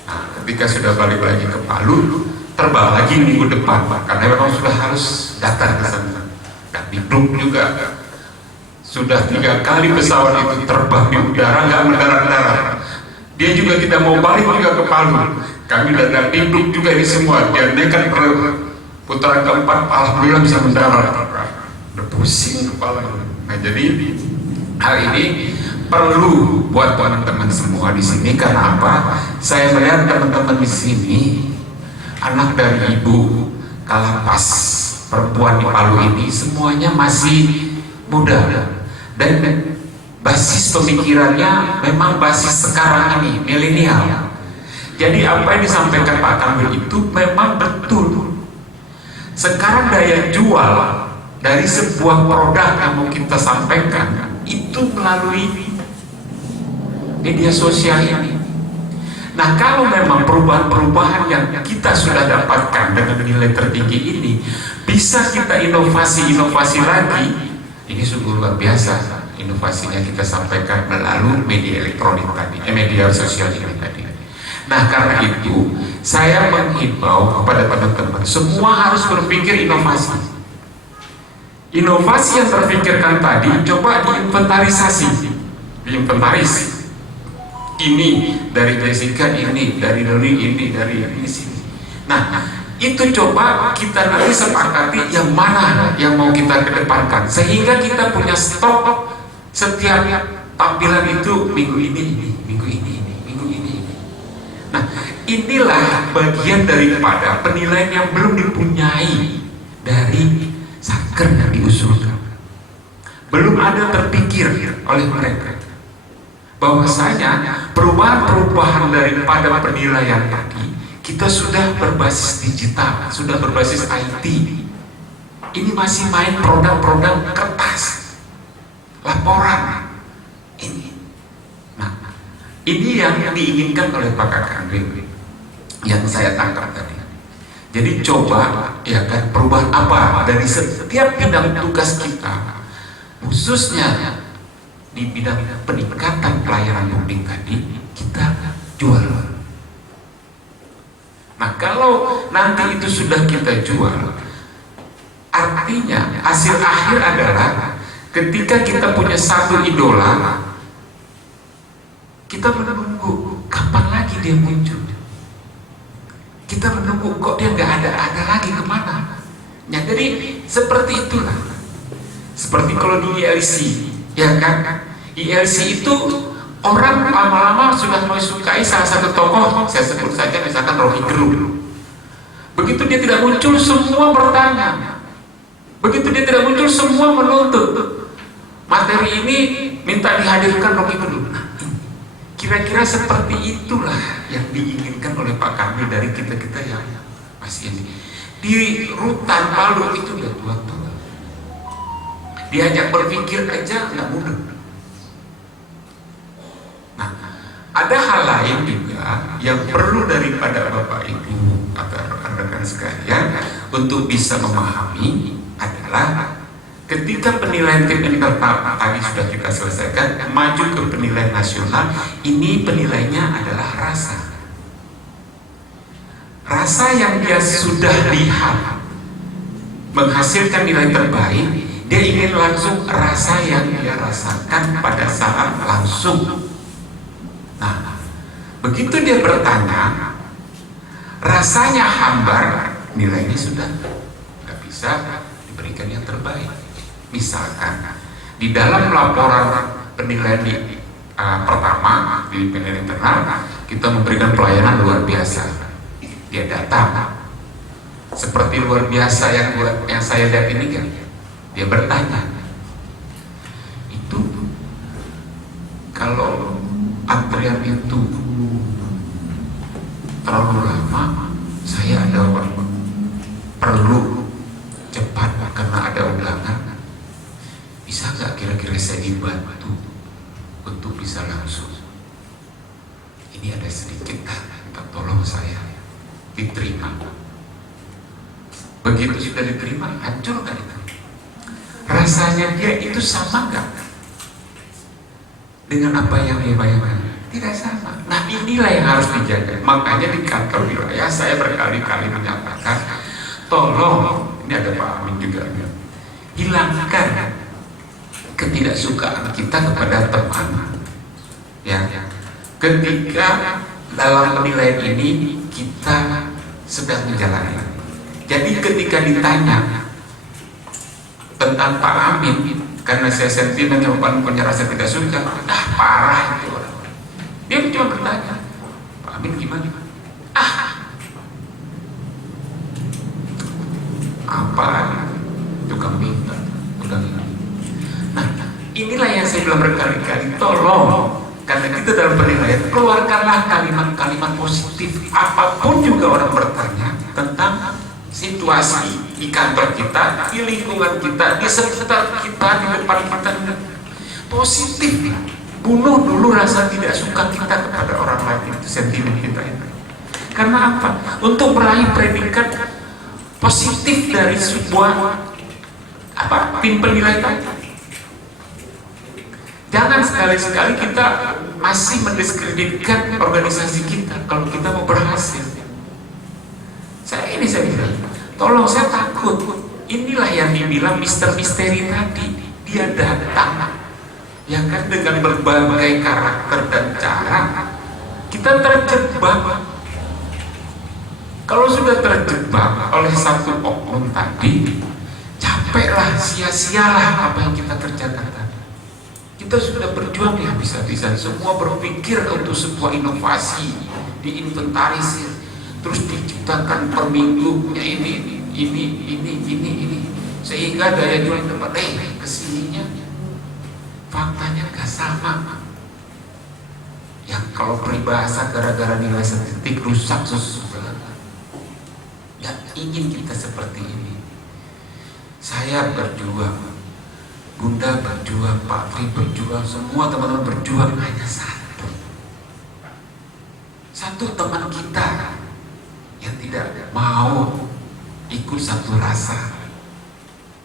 Nah, ketika sudah balik lagi ke Palu, terbang lagi minggu depan karena memang sudah harus datang ke sana. Dakdikduk juga sudah 3 kali pesawat itu terbang di udara nggak mendarat-darat. Dia juga tidak mau balik juga ke Palu. Kami dan Dakdikduk juga ini semua. Dia nekat putaran keempat, alhamdulillah bisa mendarat. Udah pusing kepala. Nah jadi hal ini perlu buat teman-teman semua di sini. Karena apa? Saya melihat teman-teman di sini anak dari ibu Kalapas perempuan di Palu ini semuanya masih muda dan basis pemikirannya memang basis sekarang ini milenial. Jadi apa yang disampaikan Pak Kamil itu memang betul. Sekarang daya jual dari sebuah produk yang mau kita sampaikan itu melalui media sosial ini. Nah, kalau memang perubahan-perubahan yang kita sudah dapatkan dengan nilai tertinggi ini bisa kita inovasi lagi, ini sungguh luar biasa inovasinya kita sampaikan melalui media elektronik tadi, media sosial ini tadi. Nah, karena itu saya menghimbau kepada teman-teman semua harus berpikir inovasi. Inovasi yang terpikirkan tadi coba diinventarisasi, diinventaris. Ini dari Jessica, ini dari Doni, ini dari ini sini. Nah, itu coba kita nanti sepakati yang mana yang mau kita kedepankan sehingga kita punya stok setiap tampilan itu minggu ini, minggu ini, minggu ini. Nah, inilah bagian daripada penilaian yang belum dipunyai dari Satker yang diusulkan. Belum ada terpikir oleh mereka bahwasanya perubahan-perubahan daripada penilaian tadi kita sudah berbasis digital, sudah berbasis IT. Ini masih main produk-produk kertas, laporan ini. Nah, ini yang diinginkan oleh Pak Kakandri yang saya tangkap tadi. Jadi coba ya kan perubahan apa dari setiap bidang tugas kita, khususnya di bidang peningkatan pelayanan publik tadi kita jual. Nah, kalau nanti itu sudah kita jual, artinya hasil akhir adalah ketika kita punya satu idola, kita menunggu kapan lagi dia muncul. Kita menunggu kok dia nggak ada lagi kemana. Ya, jadi seperti itulah. Seperti kalau di ILC, ya kan? ILC itu orang lama-lama sudah menyukai salah satu tokoh, saya sebut saja misalkan Rocky Gerung. Begitu dia tidak muncul, semua bertanya. Begitu dia tidak muncul, semua menuntut. Materi ini minta dihadirkan Rocky Gerung. Kira-kira seperti itulah yang diinginkan oleh Pak Kamil dari kita-kita yang masih ini. Di Rutan Palu itu udah tua-tua. Diajak berpikir aja nggak mudah. Nah, ada hal lain juga yang perlu daripada Bapak Ibu atau rekan-rekan sekalian untuk bisa memahami adalah ketika penilaian tim internal tadi sudah kita selesaikan, maju ke penilaian nasional, ini penilainya adalah rasa. Rasa yang dia sudah lihat menghasilkan nilai terbaik, dia ingin langsung rasa yang dia rasakan pada saat langsung. Nah, begitu dia bertanya, rasanya hambar, nilainya sudah nggak bisa diberikan yang terbaik. Misalkan di dalam laporan penilaian di pertama di penilaian internal kita memberikan pelayanan luar biasa, dia datang seperti luar biasa yang saya lihat ini kan, dia bertanya itu kalau antrian itu terlalu lama, saya ada perlu cepat karena ada undangan. nggak kira-kira saya dibantu untuk bisa langsung? Ini ada sedikit, minta tolong saya diterima. Begitu sudah diterima, hancur kan itu? Rasanya dia itu sama nggak dengan apa yang dia bayangkan? Tidak sama. Nah, inilah yang harus dijaga. Makanya di kantor wilayah saya berkali-kali menyatakan, tolong, ini ada Pak Amin juga, hilangkan ketidaksukaan kita kepada teman. Ya, ketika dalam penilaian ini kita sedang menjalani. Jadi ketika ditanya tentang Pak Amin, karena saya sentimen yang punya rasa tidak suka, parah itu orang. Dia cuma bertanya, Pak Amin gimana? Apa? Tukang minta, tukang ini. Nah, inilah yang saya bilang berkali-kali, tolong, karena kita dalam penilaian, keluarkanlah kalimat-kalimat positif. Apapun juga orang bertanya tentang situasi di kantor kita, di lingkungan kita, di sekitar kita, di depan kita, positif. Bunuh dulu rasa tidak suka kita kepada orang lain, itu sentimen kita itu. Karena apa? Untuk meraih predikat positif dari sebuah tim penilai tadi. Jangan sekali-sekali kita masih mendiskreditkan organisasi kita kalau kita mau berhasil. Saya bilang, tolong, saya takut. Inilah yang dibilang misteri tadi. Dia datang, ya kan, dengan berbagai karakter dan cara. Kita terjebak. Kalau sudah terjebak oleh satu oknum tadi, capeklah, sia-sialah apa yang kita kerjakan tadi. Kita sudah berjuang ya bisa-bisa, semua berpikir untuk sebuah inovasi, diinventarisir, terus diciptakan per minggunya ini, sehingga daya jual tempat kesininya faktanya nggak sama. Yang kalau peribahasa gara-gara nilai statistik rusak sesuatu. Nggak ingin kita seperti ini. Saya berjuang, Bunda berjuang, Pak Tri berjuang, semua teman-teman berjuang, hanya satu teman kita yang tidak mau ikut satu rasa.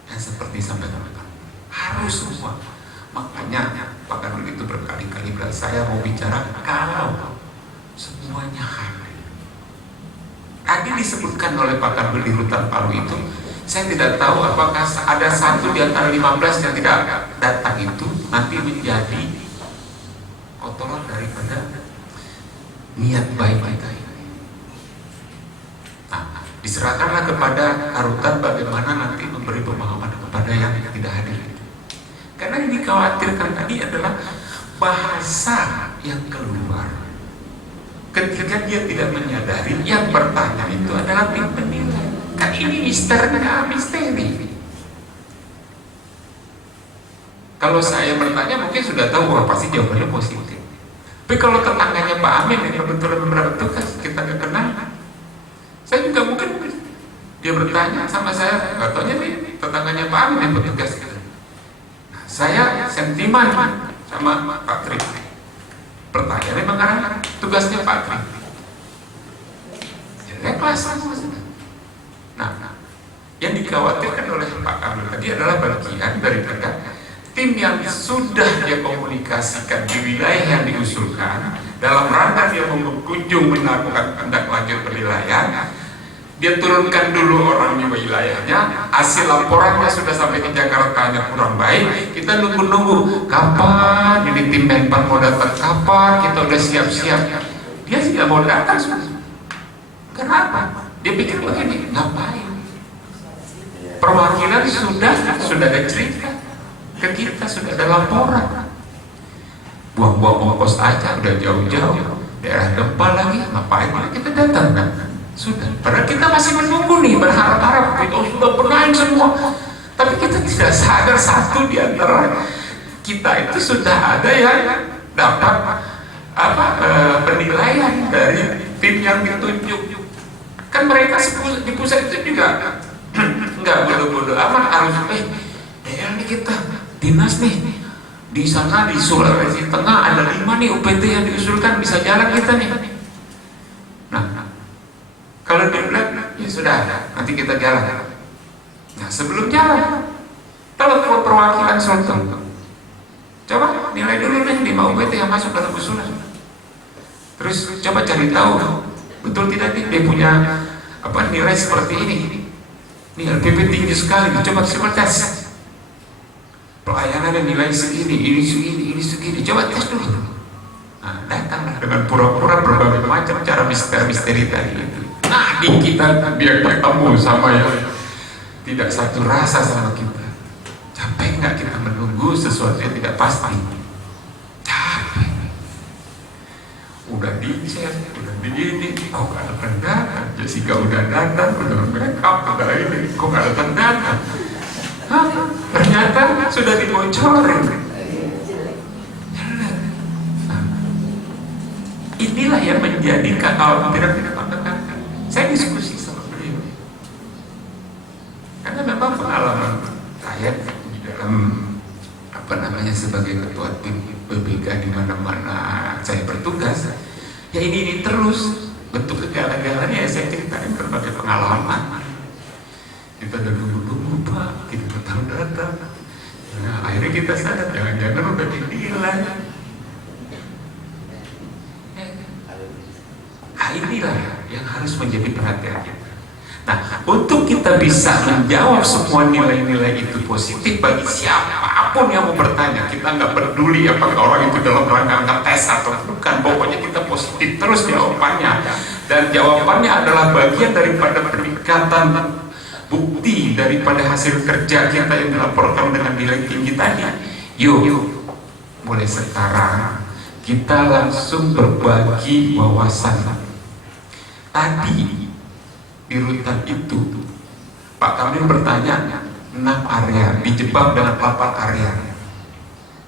Dan seperti sampai teman-teman, harus semua. Makanya Pak Kanul itu berkali-kali bilang, saya mau bicara kalau semuanya hadir. Tadi disebutkan oleh Pak Kanul di Rutan Palu itu, saya tidak tahu apakah ada satu di antara 15 yang tidak datang itu nanti menjadi kotoran daripada niat baik kita ini. Nah, diserahkanlah kepada Karutan bagaimana nanti memberi pemahaman kepada yang tidak hadir. Karena yang dikhawatirkan tadi adalah bahasa yang keluar ketika dia tidak menyadari yang bertanya itu adalah tim penilai. Kan ini misteri. Kalau saya bertanya mungkin sudah tahu, wah pasti jawabannya positif. Tapi kalau tetangganya Pak Amin yang kebetulan beberapa tugas kita nggak kenal, saya juga mungkin dia bertanya sama saya, nggak taunya nih tetangganya Pak Amin yang bertugas. Nah, saya sentimen sama Pak Tri. Pertanyaannya mengarah tugasnya Pak Tri. Ya kelas sama. Nah, yang dikhawatirkan oleh Pak Kamil tadi adalah bagian daripada tim yang sudah dia komunikasikan di wilayah yang diusulkan dalam rangka dia mengunjung melakukan tindak lanjut penilaian. Dia turunkan dulu orang di wilayahnya, hasil laporannya sudah sampai ke Jakarta nya kurang baik, kita nunggu kapan ini tim Menpan mau datang, kapan kita udah siap-siap. Dia tidak mau datang. Kenapa? Dia pikir begini, ngapain? Perwakilan sudah ada cerita ke kita, sudah ada laporan. Buang-buang ongkos aja, udah jauh-jauh daerah gempa lagi, ngapain kita datang? Sudah, padahal kita masih menunggu nih, berharap-harap kita sudah benahin semua. Tapi kita tidak sadar satu di antara kita itu sudah ada yang dapat penilaian dari tim yang ditunjuk. Kan mereka di pusat itu juga nggak bodoh-bodoh amat harus daerah ini kita dinas nih di sana di Sulawesi Tengah ada 5 nih UPT yang diusulkan, bisa jalan kita nih. Nah, kalau dia bilang ya sudah, nanti kita jalan. Nah, sebelum jalan telepon perwakilan Sultan, coba nilai dulu nih 5 UPT yang masuk dalam usulan. Terus coba cari tahu betul tidak nih dia punya nilai seperti ini. Nih LPP tinggi sekali, coba tes. Pelayanannya nilai segini, ini segini, coba tes dulu. Nah, datanglah dengan pura-pura berbagai macam cara misteri tadi itu. Nah, di kita biar ketemu sama yang tidak satu rasa sama kita. Capek nggak kita menunggu sesuatu yang tidak pasti? Capek. Udah dicek, udah begini, kok nggak ada pendanaan? Jessica udah datang, udah backup, udah ini, kok nggak ada pendanaan? Ternyata sudah dibocorin. Nah, inilah yang menjadi kekhawatiran. Saya diskusi sama beliau, karena memang pengalaman saya di dalam sebagai ketua tim BPK di mana-mana saya bertugas, ya ini terus bentuk kegagalannya. Ya saya ceritain berbagai pengalaman. Kita udah nunggu Pak, kita datang. Nah, akhirnya kita sadar jangan-jangan udah dinilai. Nah, inilah yang harus menjadi perhatian kita. Nah, untuk kita bisa menjawab semua nilai-nilai itu positif bagi siapapun yang mau bertanya, kita nggak peduli apakah orang itu dalam rangka ngetes atau bukan, pokoknya kita positif terus jawabannya. Dan jawabannya adalah bagian daripada peningkatan bukti daripada hasil kerja kita yang dilaporkan dengan nilai tinggi tadi. Yuk, mulai sekarang kita langsung berbagi wawasan. Tadi di rutan itu Pak Kamil bertanya 6 area, dijebak dengan 8 area.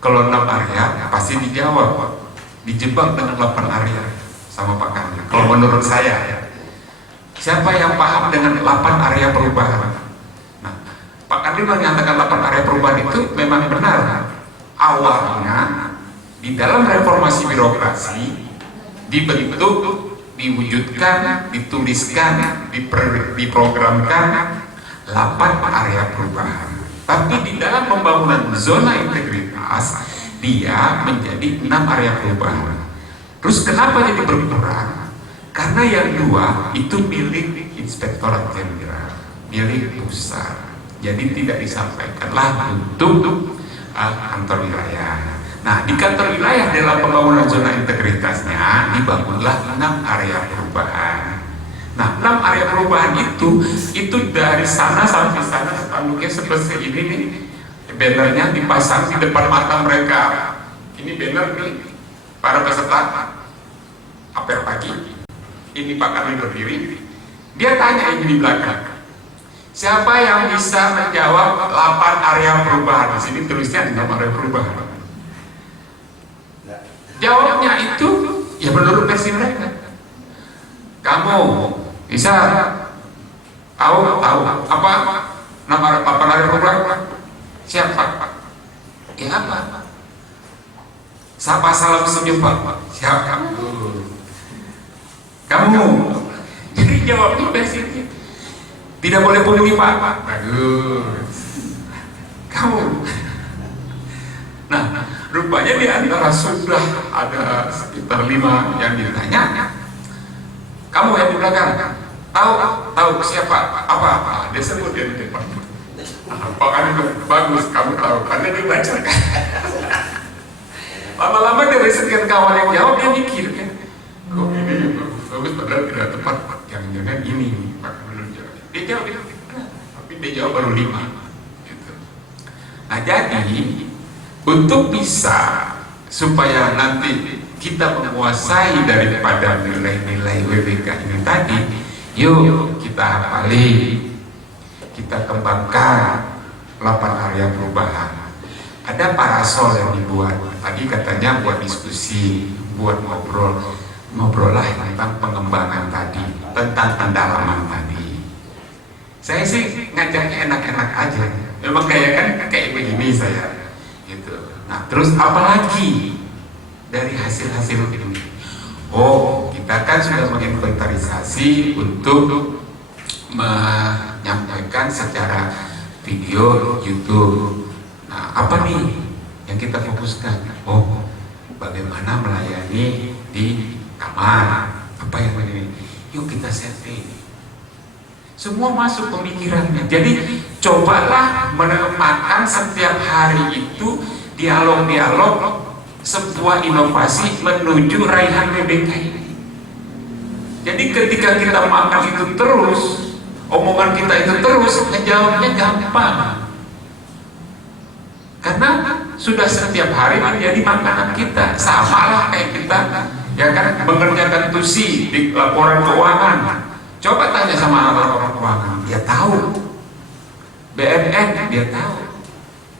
Kalau 6 area pasti dijawab, dijebak dengan 8 area sama Pak Kamil. Kalau menurut saya ya. Siapa yang paham dengan 8 area perubahan? Nah, Pak Kamil menyatakan 8 area perubahan itu memang benar. Awalnya di dalam reformasi birokrasi dibentuk, diwujudkan, dituliskan, diprogramkan 8 area perubahan. Tapi di dalam pembangunan zona integritas dia menjadi 6 area perubahan. Terus kenapa jadi berkurang? Karena yang 2 itu milik Inspektorat Jenderal, milik pusat. Jadi tidak disampaikanlah untuk kantor wilayah. Nah, di kantor wilayah dalam pembangunan zona integritasnya dibangunlah 6 area perubahan. Nah, 6 area perubahan itu dari sana sampai sana spanduknya seperti ini nih. Bannernya dipasang di depan mata mereka. Ini banner nih, para peserta apel pagi. Ini Pak Kamil berdiri, dia tanya ini di belakang, siapa yang bisa menjawab 8 area perubahan? Di sini tulisnya 6 area perubahan. Jawabnya itu ya menurut versi mereka. Kamu bisa tahu apa 8 area perubahan? Siapa? Ya apa? Sapa salam senyum Pak. Siapa? Kamu. Jadi jawabnya basic. Tidak boleh pungli Pak. Bagus. Kamu. Nah, rupanya di antara sudah ada sekitar 5 yang ditanya. Kamu yang di belakang. Tahu siapa? Apa? Dia sebut dia di depan. Pak Kamil bagus, kamu tahu karena dia baca. Lama-lama dari sekian kawan yang jawab dia mikir kan. Kok ini bagus padahal tidak tepat, jangan-jangan ini Pak belum jawab. Dia jawab itu, tapi dia jawab baru 5 gitu. Nah, jadi untuk bisa supaya nanti kita menguasai daripada nilai-nilai WBK ini tadi, yuk kita hafali, kita kembangkan 8 area perubahan. Ada parasol yang dibuat, tadi katanya buat diskusi, buat ngobrol lah tentang pengembangan tadi, tentang pendalaman tadi. Saya sih ngajaknya enak-enak aja. Memang kayak begini saya. Nah, terus apalagi dari hasil-hasil ini? Oh, kita kan sudah menginventarisasi untuk menyampaikan secara video YouTube. Nah, apa nih yang kita fokuskan? Oh, bagaimana melayani di kamar? Apa yang ini? Yuk kita setting. Semua masuk pemikirannya. Jadi cobalah menempatkan setiap hari itu dialog-dialog sebuah inovasi menuju raihan BBK ini. Jadi ketika kita makan itu terus, omongan kita itu terus, ngejawabnya gampang. Karena sudah setiap hari menjadi makanan kita. Sama lah kayak kita, ya kan, mengerjakan tusi di laporan keuangan. Coba tanya sama laporan keuangan, dia tahu. BNN dia tahu.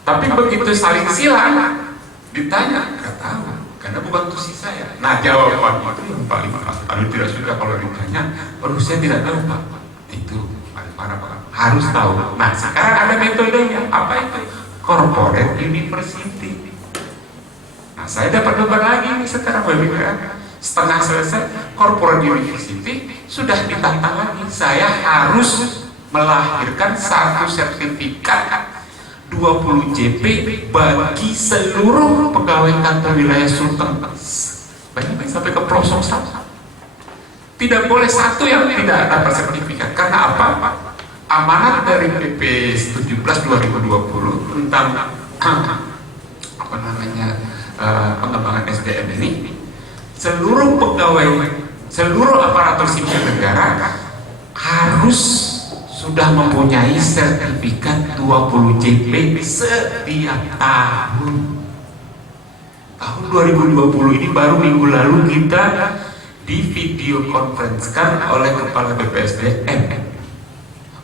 Tapi begitu saling silang, ditanya, nggak tahu, karena bukan tusi saya. Nah, jawaban itu yang paling kami tidak suka kalau ditanya, saya tidak tahu Pak. Itu paling parah Pak. Harus tahu. Nah, sekarang ada metodenya. Apa itu? Corporate University. Nah, saya dapat beban lagi nih sekarang webinar. Setengah selesai, Corporate University sudah ditantang lagi. Saya harus melahirkan satu sertifikat 20 JP bagi seluruh pegawai kantor wilayah Sulteng. Banyak sampai ke pelosok sana. Tidak boleh satu yang tidak dapat sertifikat. Karena apa? Amanat dari PP 17/2020 tentang apa namanya pengembangan SDM ini, seluruh pegawai, seluruh aparatur sipil negara harus sudah mempunyai sertifikat 20 JP setiap tahun. Tahun 2020 ini baru minggu lalu kita di video konferensikan oleh Kepala BPSDM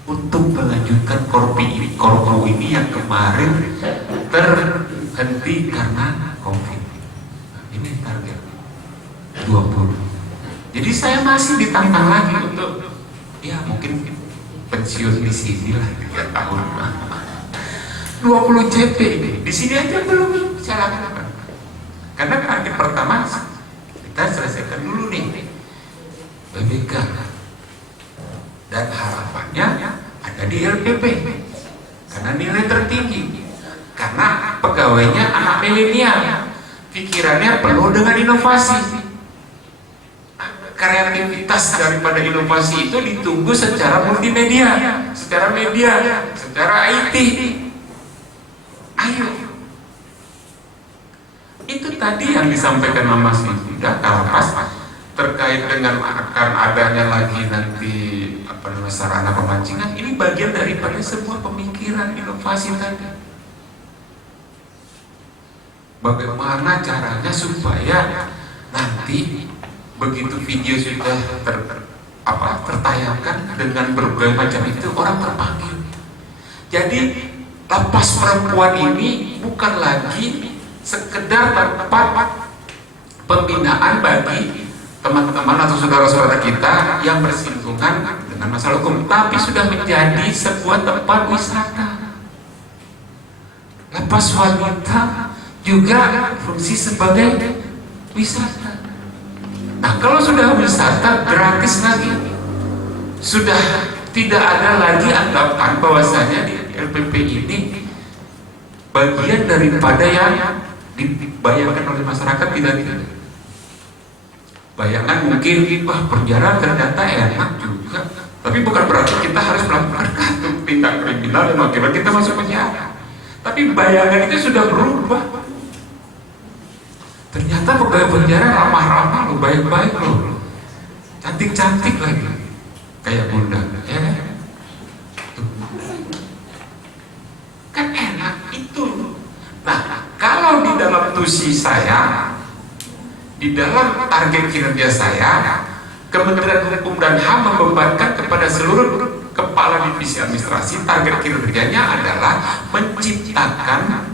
untuk melanjutkan korpu ini yang kemarin terhenti karena COVID. Nah, ini target 20. Jadi saya masih ditantang lagi untuk, ya mungkin pensiun di sini lah 3 tahun. 20 JP di sini aja belum saya lakukan. Karena target pertama kita selesaikan dulu nih BBK, dan harapannya ada di LPP karena nilai tertinggi, karena pegawainya anak milenial, pikirannya penuh dengan inovasi. Kreativitas daripada inovasi itu ditunggu secara multimedia, secara media, secara IT. Ayo, itu tadi yang disampaikan Mas Yuda Kalapas terkait dengan akan adanya lagi nanti apa namanya sarana pemancingan. Ini bagian daripada sebuah pemikiran inovasi tadi. Bagaimana caranya supaya nanti begitu video sudah tertayangkan dengan berbagai macam itu, orang terpanggil. Jadi lapas perempuan ini bukan lagi sekedar tempat pembinaan bagi teman-teman atau saudara-saudara kita yang bersinggungan dengan masalah hukum, tapi sudah menjadi sebuah tempat wisata. Lapas wanita juga fungsi sebagai wisata. Nah, kalau sudah wisata gratis lagi, sudah tidak ada lagi anggapan bahwasanya di LPP ini bagian daripada yang dibayangkan oleh masyarakat. Tidak. Bayangan mungkin, wah perjalanan ternyata enak juga, tapi bukan berarti kita harus melakukan tindak kriminal dan akhirnya kita masuk penjara. Tapi bayangan itu sudah berubah. Ternyata pegawai penjara ramah-ramah loh, baik-baik loh, cantik-cantik lagi, kayak bunda, ya kan enak itu. Nah, kalau di dalam tusi saya, di dalam target kinerja saya, Kementerian Hukum dan HAM membebankan kepada seluruh kepala divisi administrasi, target kinerjanya adalah menciptakan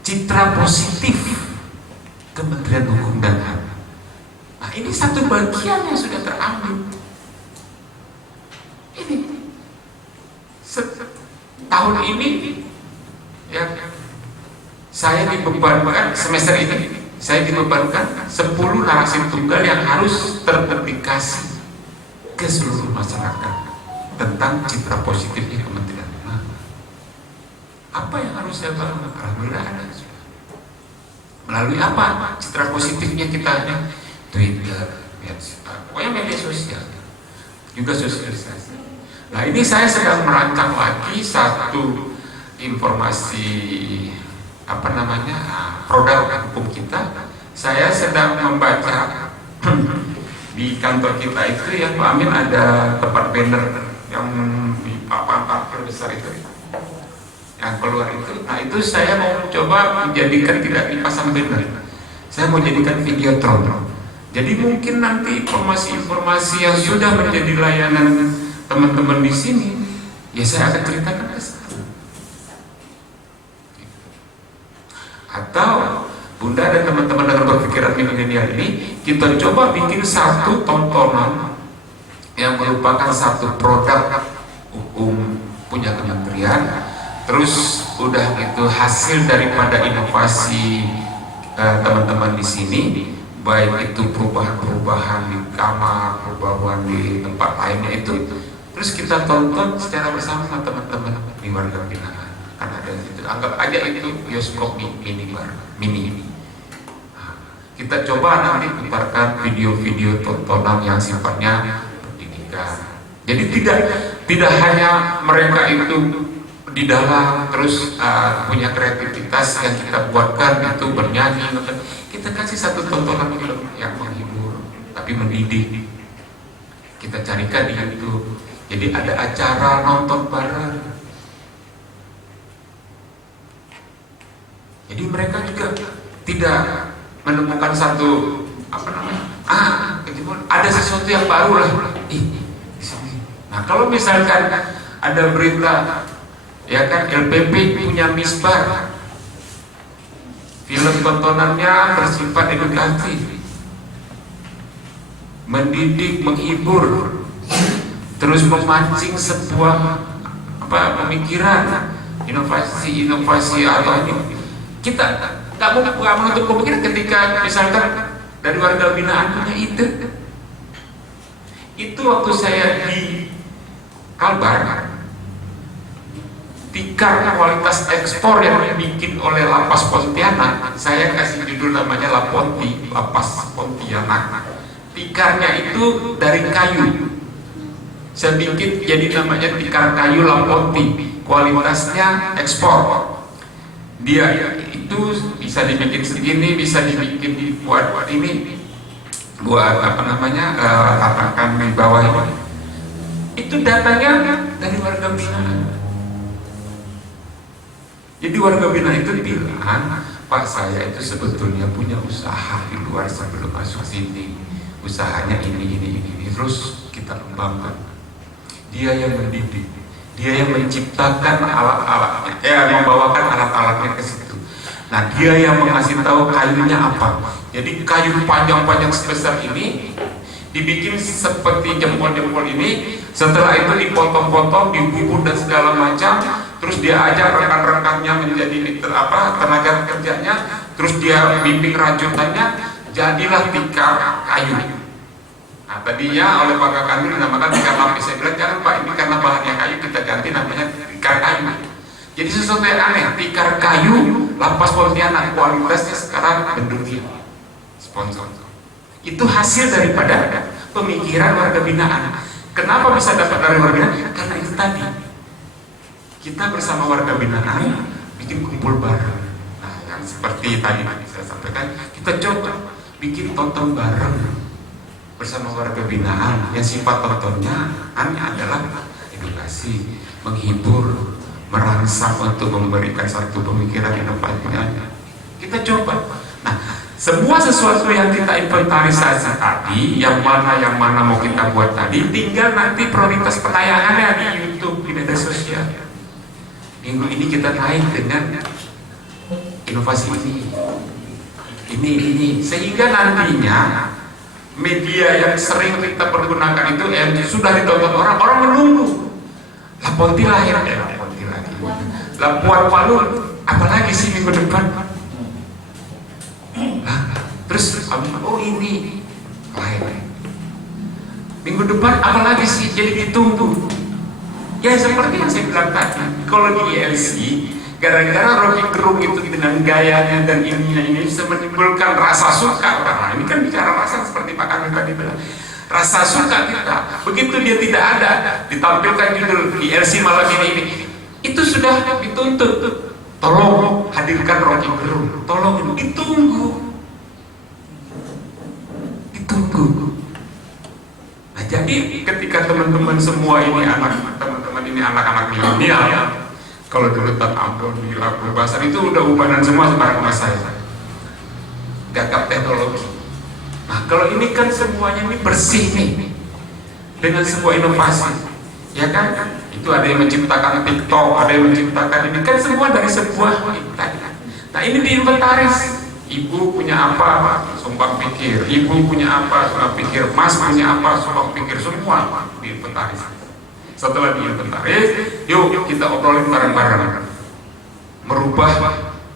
citra positif Kementerian Hukum dan HAM. Nah, ini satu bagian yang sudah terambil. Ini tahun ini ya saya dibebankan semester ini, saya dibebankan 10 narasi tunggal yang harus terpublikasi ke seluruh masyarakat tentang citra positifnya Kementerian. Nah, apa yang harus saya bangun? Alhamdulillah ada. Melalui apa? Citra positifnya kita ada Twitter, pokoknya media sosial, juga sosialisasi. Nah, ini saya sedang merancang lagi satu informasi produk hukum kita. Saya sedang membaca di kantor kita itu ya Pak Amin, ada tempat banner yang di papan besar itu yang keluar itu. Nah, itu saya mau coba menjadikan tidak dipasang banner, saya mau jadikan videotron. Jadi mungkin nanti informasi-informasi yang sudah menjadi layanan teman-teman di sini ya saya akan ceritakan ke sana. Atau Bunda dan teman-teman dengan berpikiran milenial ini, kita coba bikin satu tontonan yang merupakan satu produk hukum punya kementerian, terus udah itu hasil daripada inovasi teman-teman di sini, baik itu perubahan-perubahan di kamar, perubahan di tempat lainnya itu, terus kita tonton secara bersama teman-teman di warga binaan. Kan ada itu, anggap aja itu bioskop mini. Nah, kita coba nanti putarkan video-video tontonan yang sifatnya pendidikan. Jadi tidak hanya mereka itu di dalam terus punya kreativitas yang kita buatkan itu bernyanyi. Kita kasih satu tontonan film yang menghibur tapi mendidik. Kita carikan di YouTube. Jadi ada acara nonton bareng. Jadi mereka juga tidak menemukan satu ada sesuatu yang baru lah. Nah, kalau misalkan ada berita ya kan LPP punya misbar, film tontonannya bersifat edukatif, mendidik, menghibur, terus memancing sebuah pemikiran, inovasi atau ini. Kita nggak menutup kemungkinan ketika misalkan dari warga binaan punya ide. Itu waktu saya di Kalbar, tikar kualitas ekspor yang dibikin oleh Lapas Pontianak, saya kasih judul namanya Laponti, Lapas Pontianak. Tikarnya itu dari kayu, saya bikin jadi namanya tikar kayu Laponti, kualitasnya ekspor. Dia itu bisa dibikin segini, bisa dibikin buat ini, buat katakan di bawah ini. Itu datanya dari warga binaan. Jadi warga binaan itu bilang, Pak, saya itu sebetulnya punya usaha di luar sebelum masuk sini. Usahanya ini. Terus kita kembangkan. Dia yang mendidik, dia yang menciptakan alat-alatnya, membawakan alat-alatnya ke situ. Nah, dia yang mengasih tahu kayunya apa. Jadi kayu panjang-panjang sebesar ini dibikin seperti jempol-jempol ini. Setelah itu dipotong-potong, dibubur dan segala macam. Terus dia ajak rekan-rekannya menjadi tenaga kerjanya. Terus dia bimbing rajutannya. Jadilah tikar kayu. Nah, tadinya oleh Pak Kakak dinamakan tikar lapis. Saya bilang, jangan Pak, ini karena bahannya kayu, kita ganti namanya tikar kayu. Jadi sesuatu yang aneh, tikar kayu Lapas Pontianak, kualitasnya sekarang mendunia sponsor. Itu hasil daripada pemikiran warga binaan. Kenapa bisa dapat dari warga binaan? Karena itu tadi, kita bersama warga binaan bikin kumpul bareng. Nah, yang seperti tadi saya sampaikan, kita coba bikin tonton bareng bersama warga binaan. Yang sifat tontonnya adalah edukasi, menghibur, merangsang untuk memberikan satu pemikiran inovatif. Kita coba. Nah, semua sesuatu yang kita inventarisasi tadi, yang mana mau kita buat tadi, tinggal nanti prioritas penayangannya di YouTube, di media sosial. Minggu ini kita naik dengan inovasi ini, sehingga nantinya media yang sering kita pergunakan itu yang sudah ditonton orang menunggu. Laponti lahir, Laponti lagi. Lapuan Palu, apalagi sih minggu depan? ini lain. Minggu depan apalagi sih jadi ditunggu. Ya seperti yang saya bilang tadi, kalau di ILC gara-gara Rocky Gerung itu dengan gayanya dan ini bisa menimbulkan rasa suka orang. Ini kan bicara rasa seperti Pak Kamil tadi bilang, rasa suka kita. Begitu dia tidak ada, ditampilkan judul ILC malam ini, itu sudah dituntut. Tolong hadirkan Rocky Gerung, tolong ditunggu. Nah, jadi ketika teman-teman semua ini teman-teman ini anak-anak milenial, kalau dulu tak ampun di bahasa itu udah ubanan semua sekarang mas saya, gagap teknologi. Nah, kalau ini kan semuanya ini bersih nih dengan sebuah inovasi, ya kan? Itu ada yang menciptakan TikTok, ada yang menciptakan ini kan semua dari sebuah tadi. Nah, ini diinventaris. Ibu punya apa, sumbang pikir. Ibu punya apa, sumbang pikir. Mas punya apa, sumbang pikir. Semua diinventaris. Setelah diinventaris, yuk kita obrolin bareng-bareng. Merubah,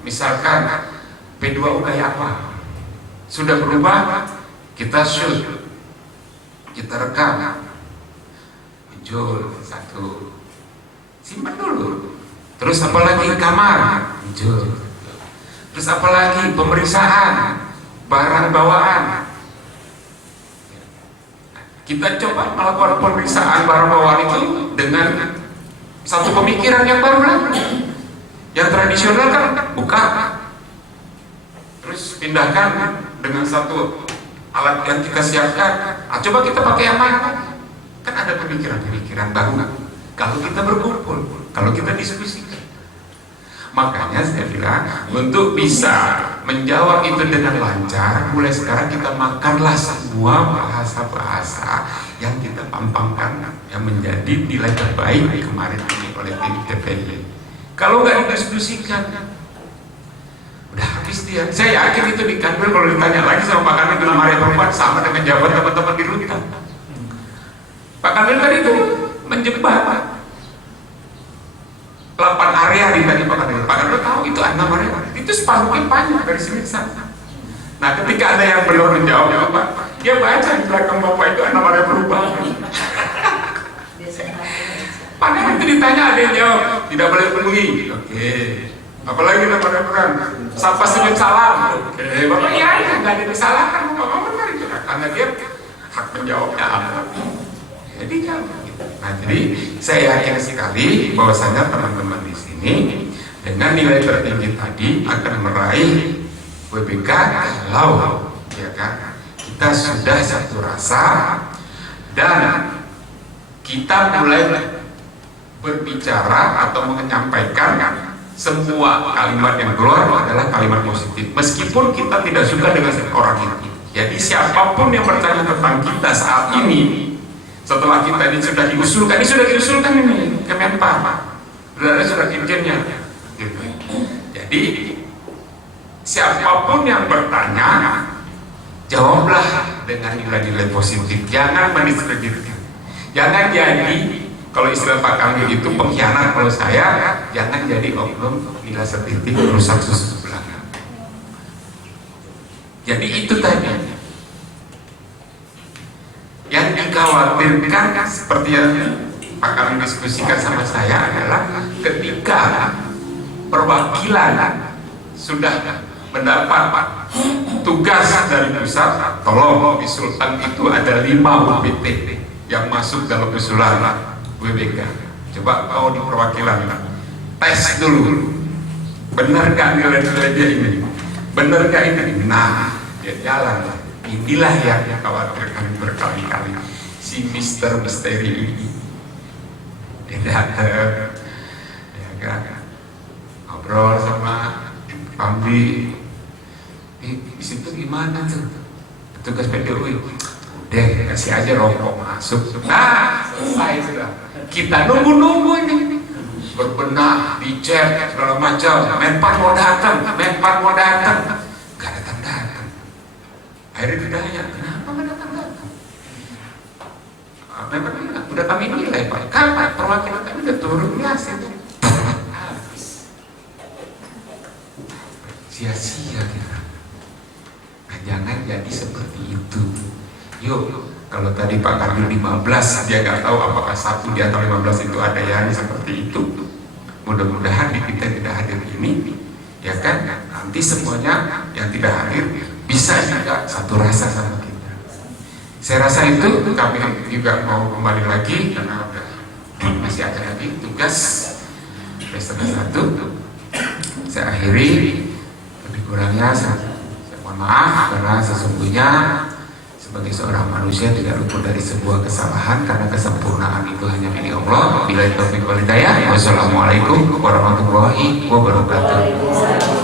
misalkan P2U kayak apa? Sudah berubah, kita shoot, kita rekam. Muncul satu, simpan dulu. Terus apalagi kamar, muncul. Terus apalagi pemeriksaan barang bawaan. Kita coba melakukan pemeriksaan barang bawaan itu dengan satu pemikiran yang baru lagi. Yang tradisional kan buka, terus pindahkan dengan satu alat yang kita siapkan. Nah, coba kita pakai yang mana? Kan ada pemikiran-pemikiran baru kalau kita berkumpul, kalau kita diskusikan. Makanya saya bilang, untuk bisa menjawab itu dengan lancar, mulai sekarang kita makanlah semua bahasa-bahasa yang kita pampangkan, yang menjadi nilai terbaik kemarin ini oleh tim TPI. Kalau nggak didiskusikan, udah habis dia. Saya yakin itu di kantor kalau ditanya lagi sama Pak Kamil dalam area perempuan sama dengan jawaban teman-teman di Rutan. Pak Kamil tadi itu menjebak 8 area di tadi Pak Kamil. Pak Kamil tahu itu 6 area. Itu separuhnya panjang dari sini sana. Nah, ketika ada yang belum menjawab Pak, dia baca di belakang Bapak itu 6 area perubahan. Pak Kamil itu ditanya ada yang jawab, tidak boleh penuhi. Oke. Apalagi pada peran sapa senyum salam. Oke. Bapak iya, nggak ada disalahkan Bapak benar itu. Karena dia hak menjawabnya apa. Jadi jawab. Nah, jadi saya yakin sekali bahwasanya teman-teman di sini dengan nilai tertinggi tadi akan meraih WBK kalau ya kan kita sudah satu rasa dan kita mulai berbicara atau menyampaikan semua kalimat yang keluar adalah kalimat positif meskipun kita tidak suka dengan orang itu. Jadi siapapun yang bertanya tentang kita saat ini setelah kita ini sudah diusulkan ini ke Menpa, sudah ada surat izinnya. Gitu. Jadi siapapun yang bertanya, jawablah dengan nilai-nilai positif. Jangan mendiskreditkan. Jangan jadi kalau istilah Pak Kamil itu pengkhianat. Kalau saya, jangan jadi oknum nilai setitik rusak susu belakang. Jadi itu tadi. Yang dikhawatirkan seperti yang Pak Kamil diskusikan sama saya adalah ketika perwakilan sudah mendapat tugas dari pusat, tolong di Sultan itu ada 5 UPT yang masuk dalam usulan WBK. Coba kau di perwakilan tes dulu, benar gak nilai-nilai dia ini, benar gak ini? Nah, dia jalan. Inilah yang dikhawatirkan berkali-kali si Mister Misteri ini. Dia datang, ya kan, ngobrol sama Pambi. Di situ gimana tuh? Petugas PDUI. Udah kasih aja rokok masuk. Nah, selesai sudah. Kita nunggu-nunggu ini. Berbenah, dicek segala macam. Menpan mau datang. Gak datang. Akhirnya ditanya, kenapa nggak datang-datang? Memang udah kami nilai Pak. Kapan perwakilan kami udah turun hasil habis. Sia-sia kita. Nah, jangan menjadi seperti itu. Yuk, kalau tadi Pak Kamil 15, dia nggak tahu apakah satu di antara 15 itu ada yang seperti itu. Mudah-mudahan di kita tidak hadir ini, ya kan, nanti semuanya yang tidak hadir bisa juga satu rasa sama kita. Saya rasa itu kami juga mau kembali lagi karena masih ada lagi tugas semester 1. Saya akhiri, lebih kurangnya saya mohon maaf karena sesungguhnya sebagai seorang manusia tidak luput dari sebuah kesalahan karena kesempurnaan itu hanya milik Allah. Wabillahi taufiq wal hidayah. Wassalamualaikum warahmatullahi wabarakatuh.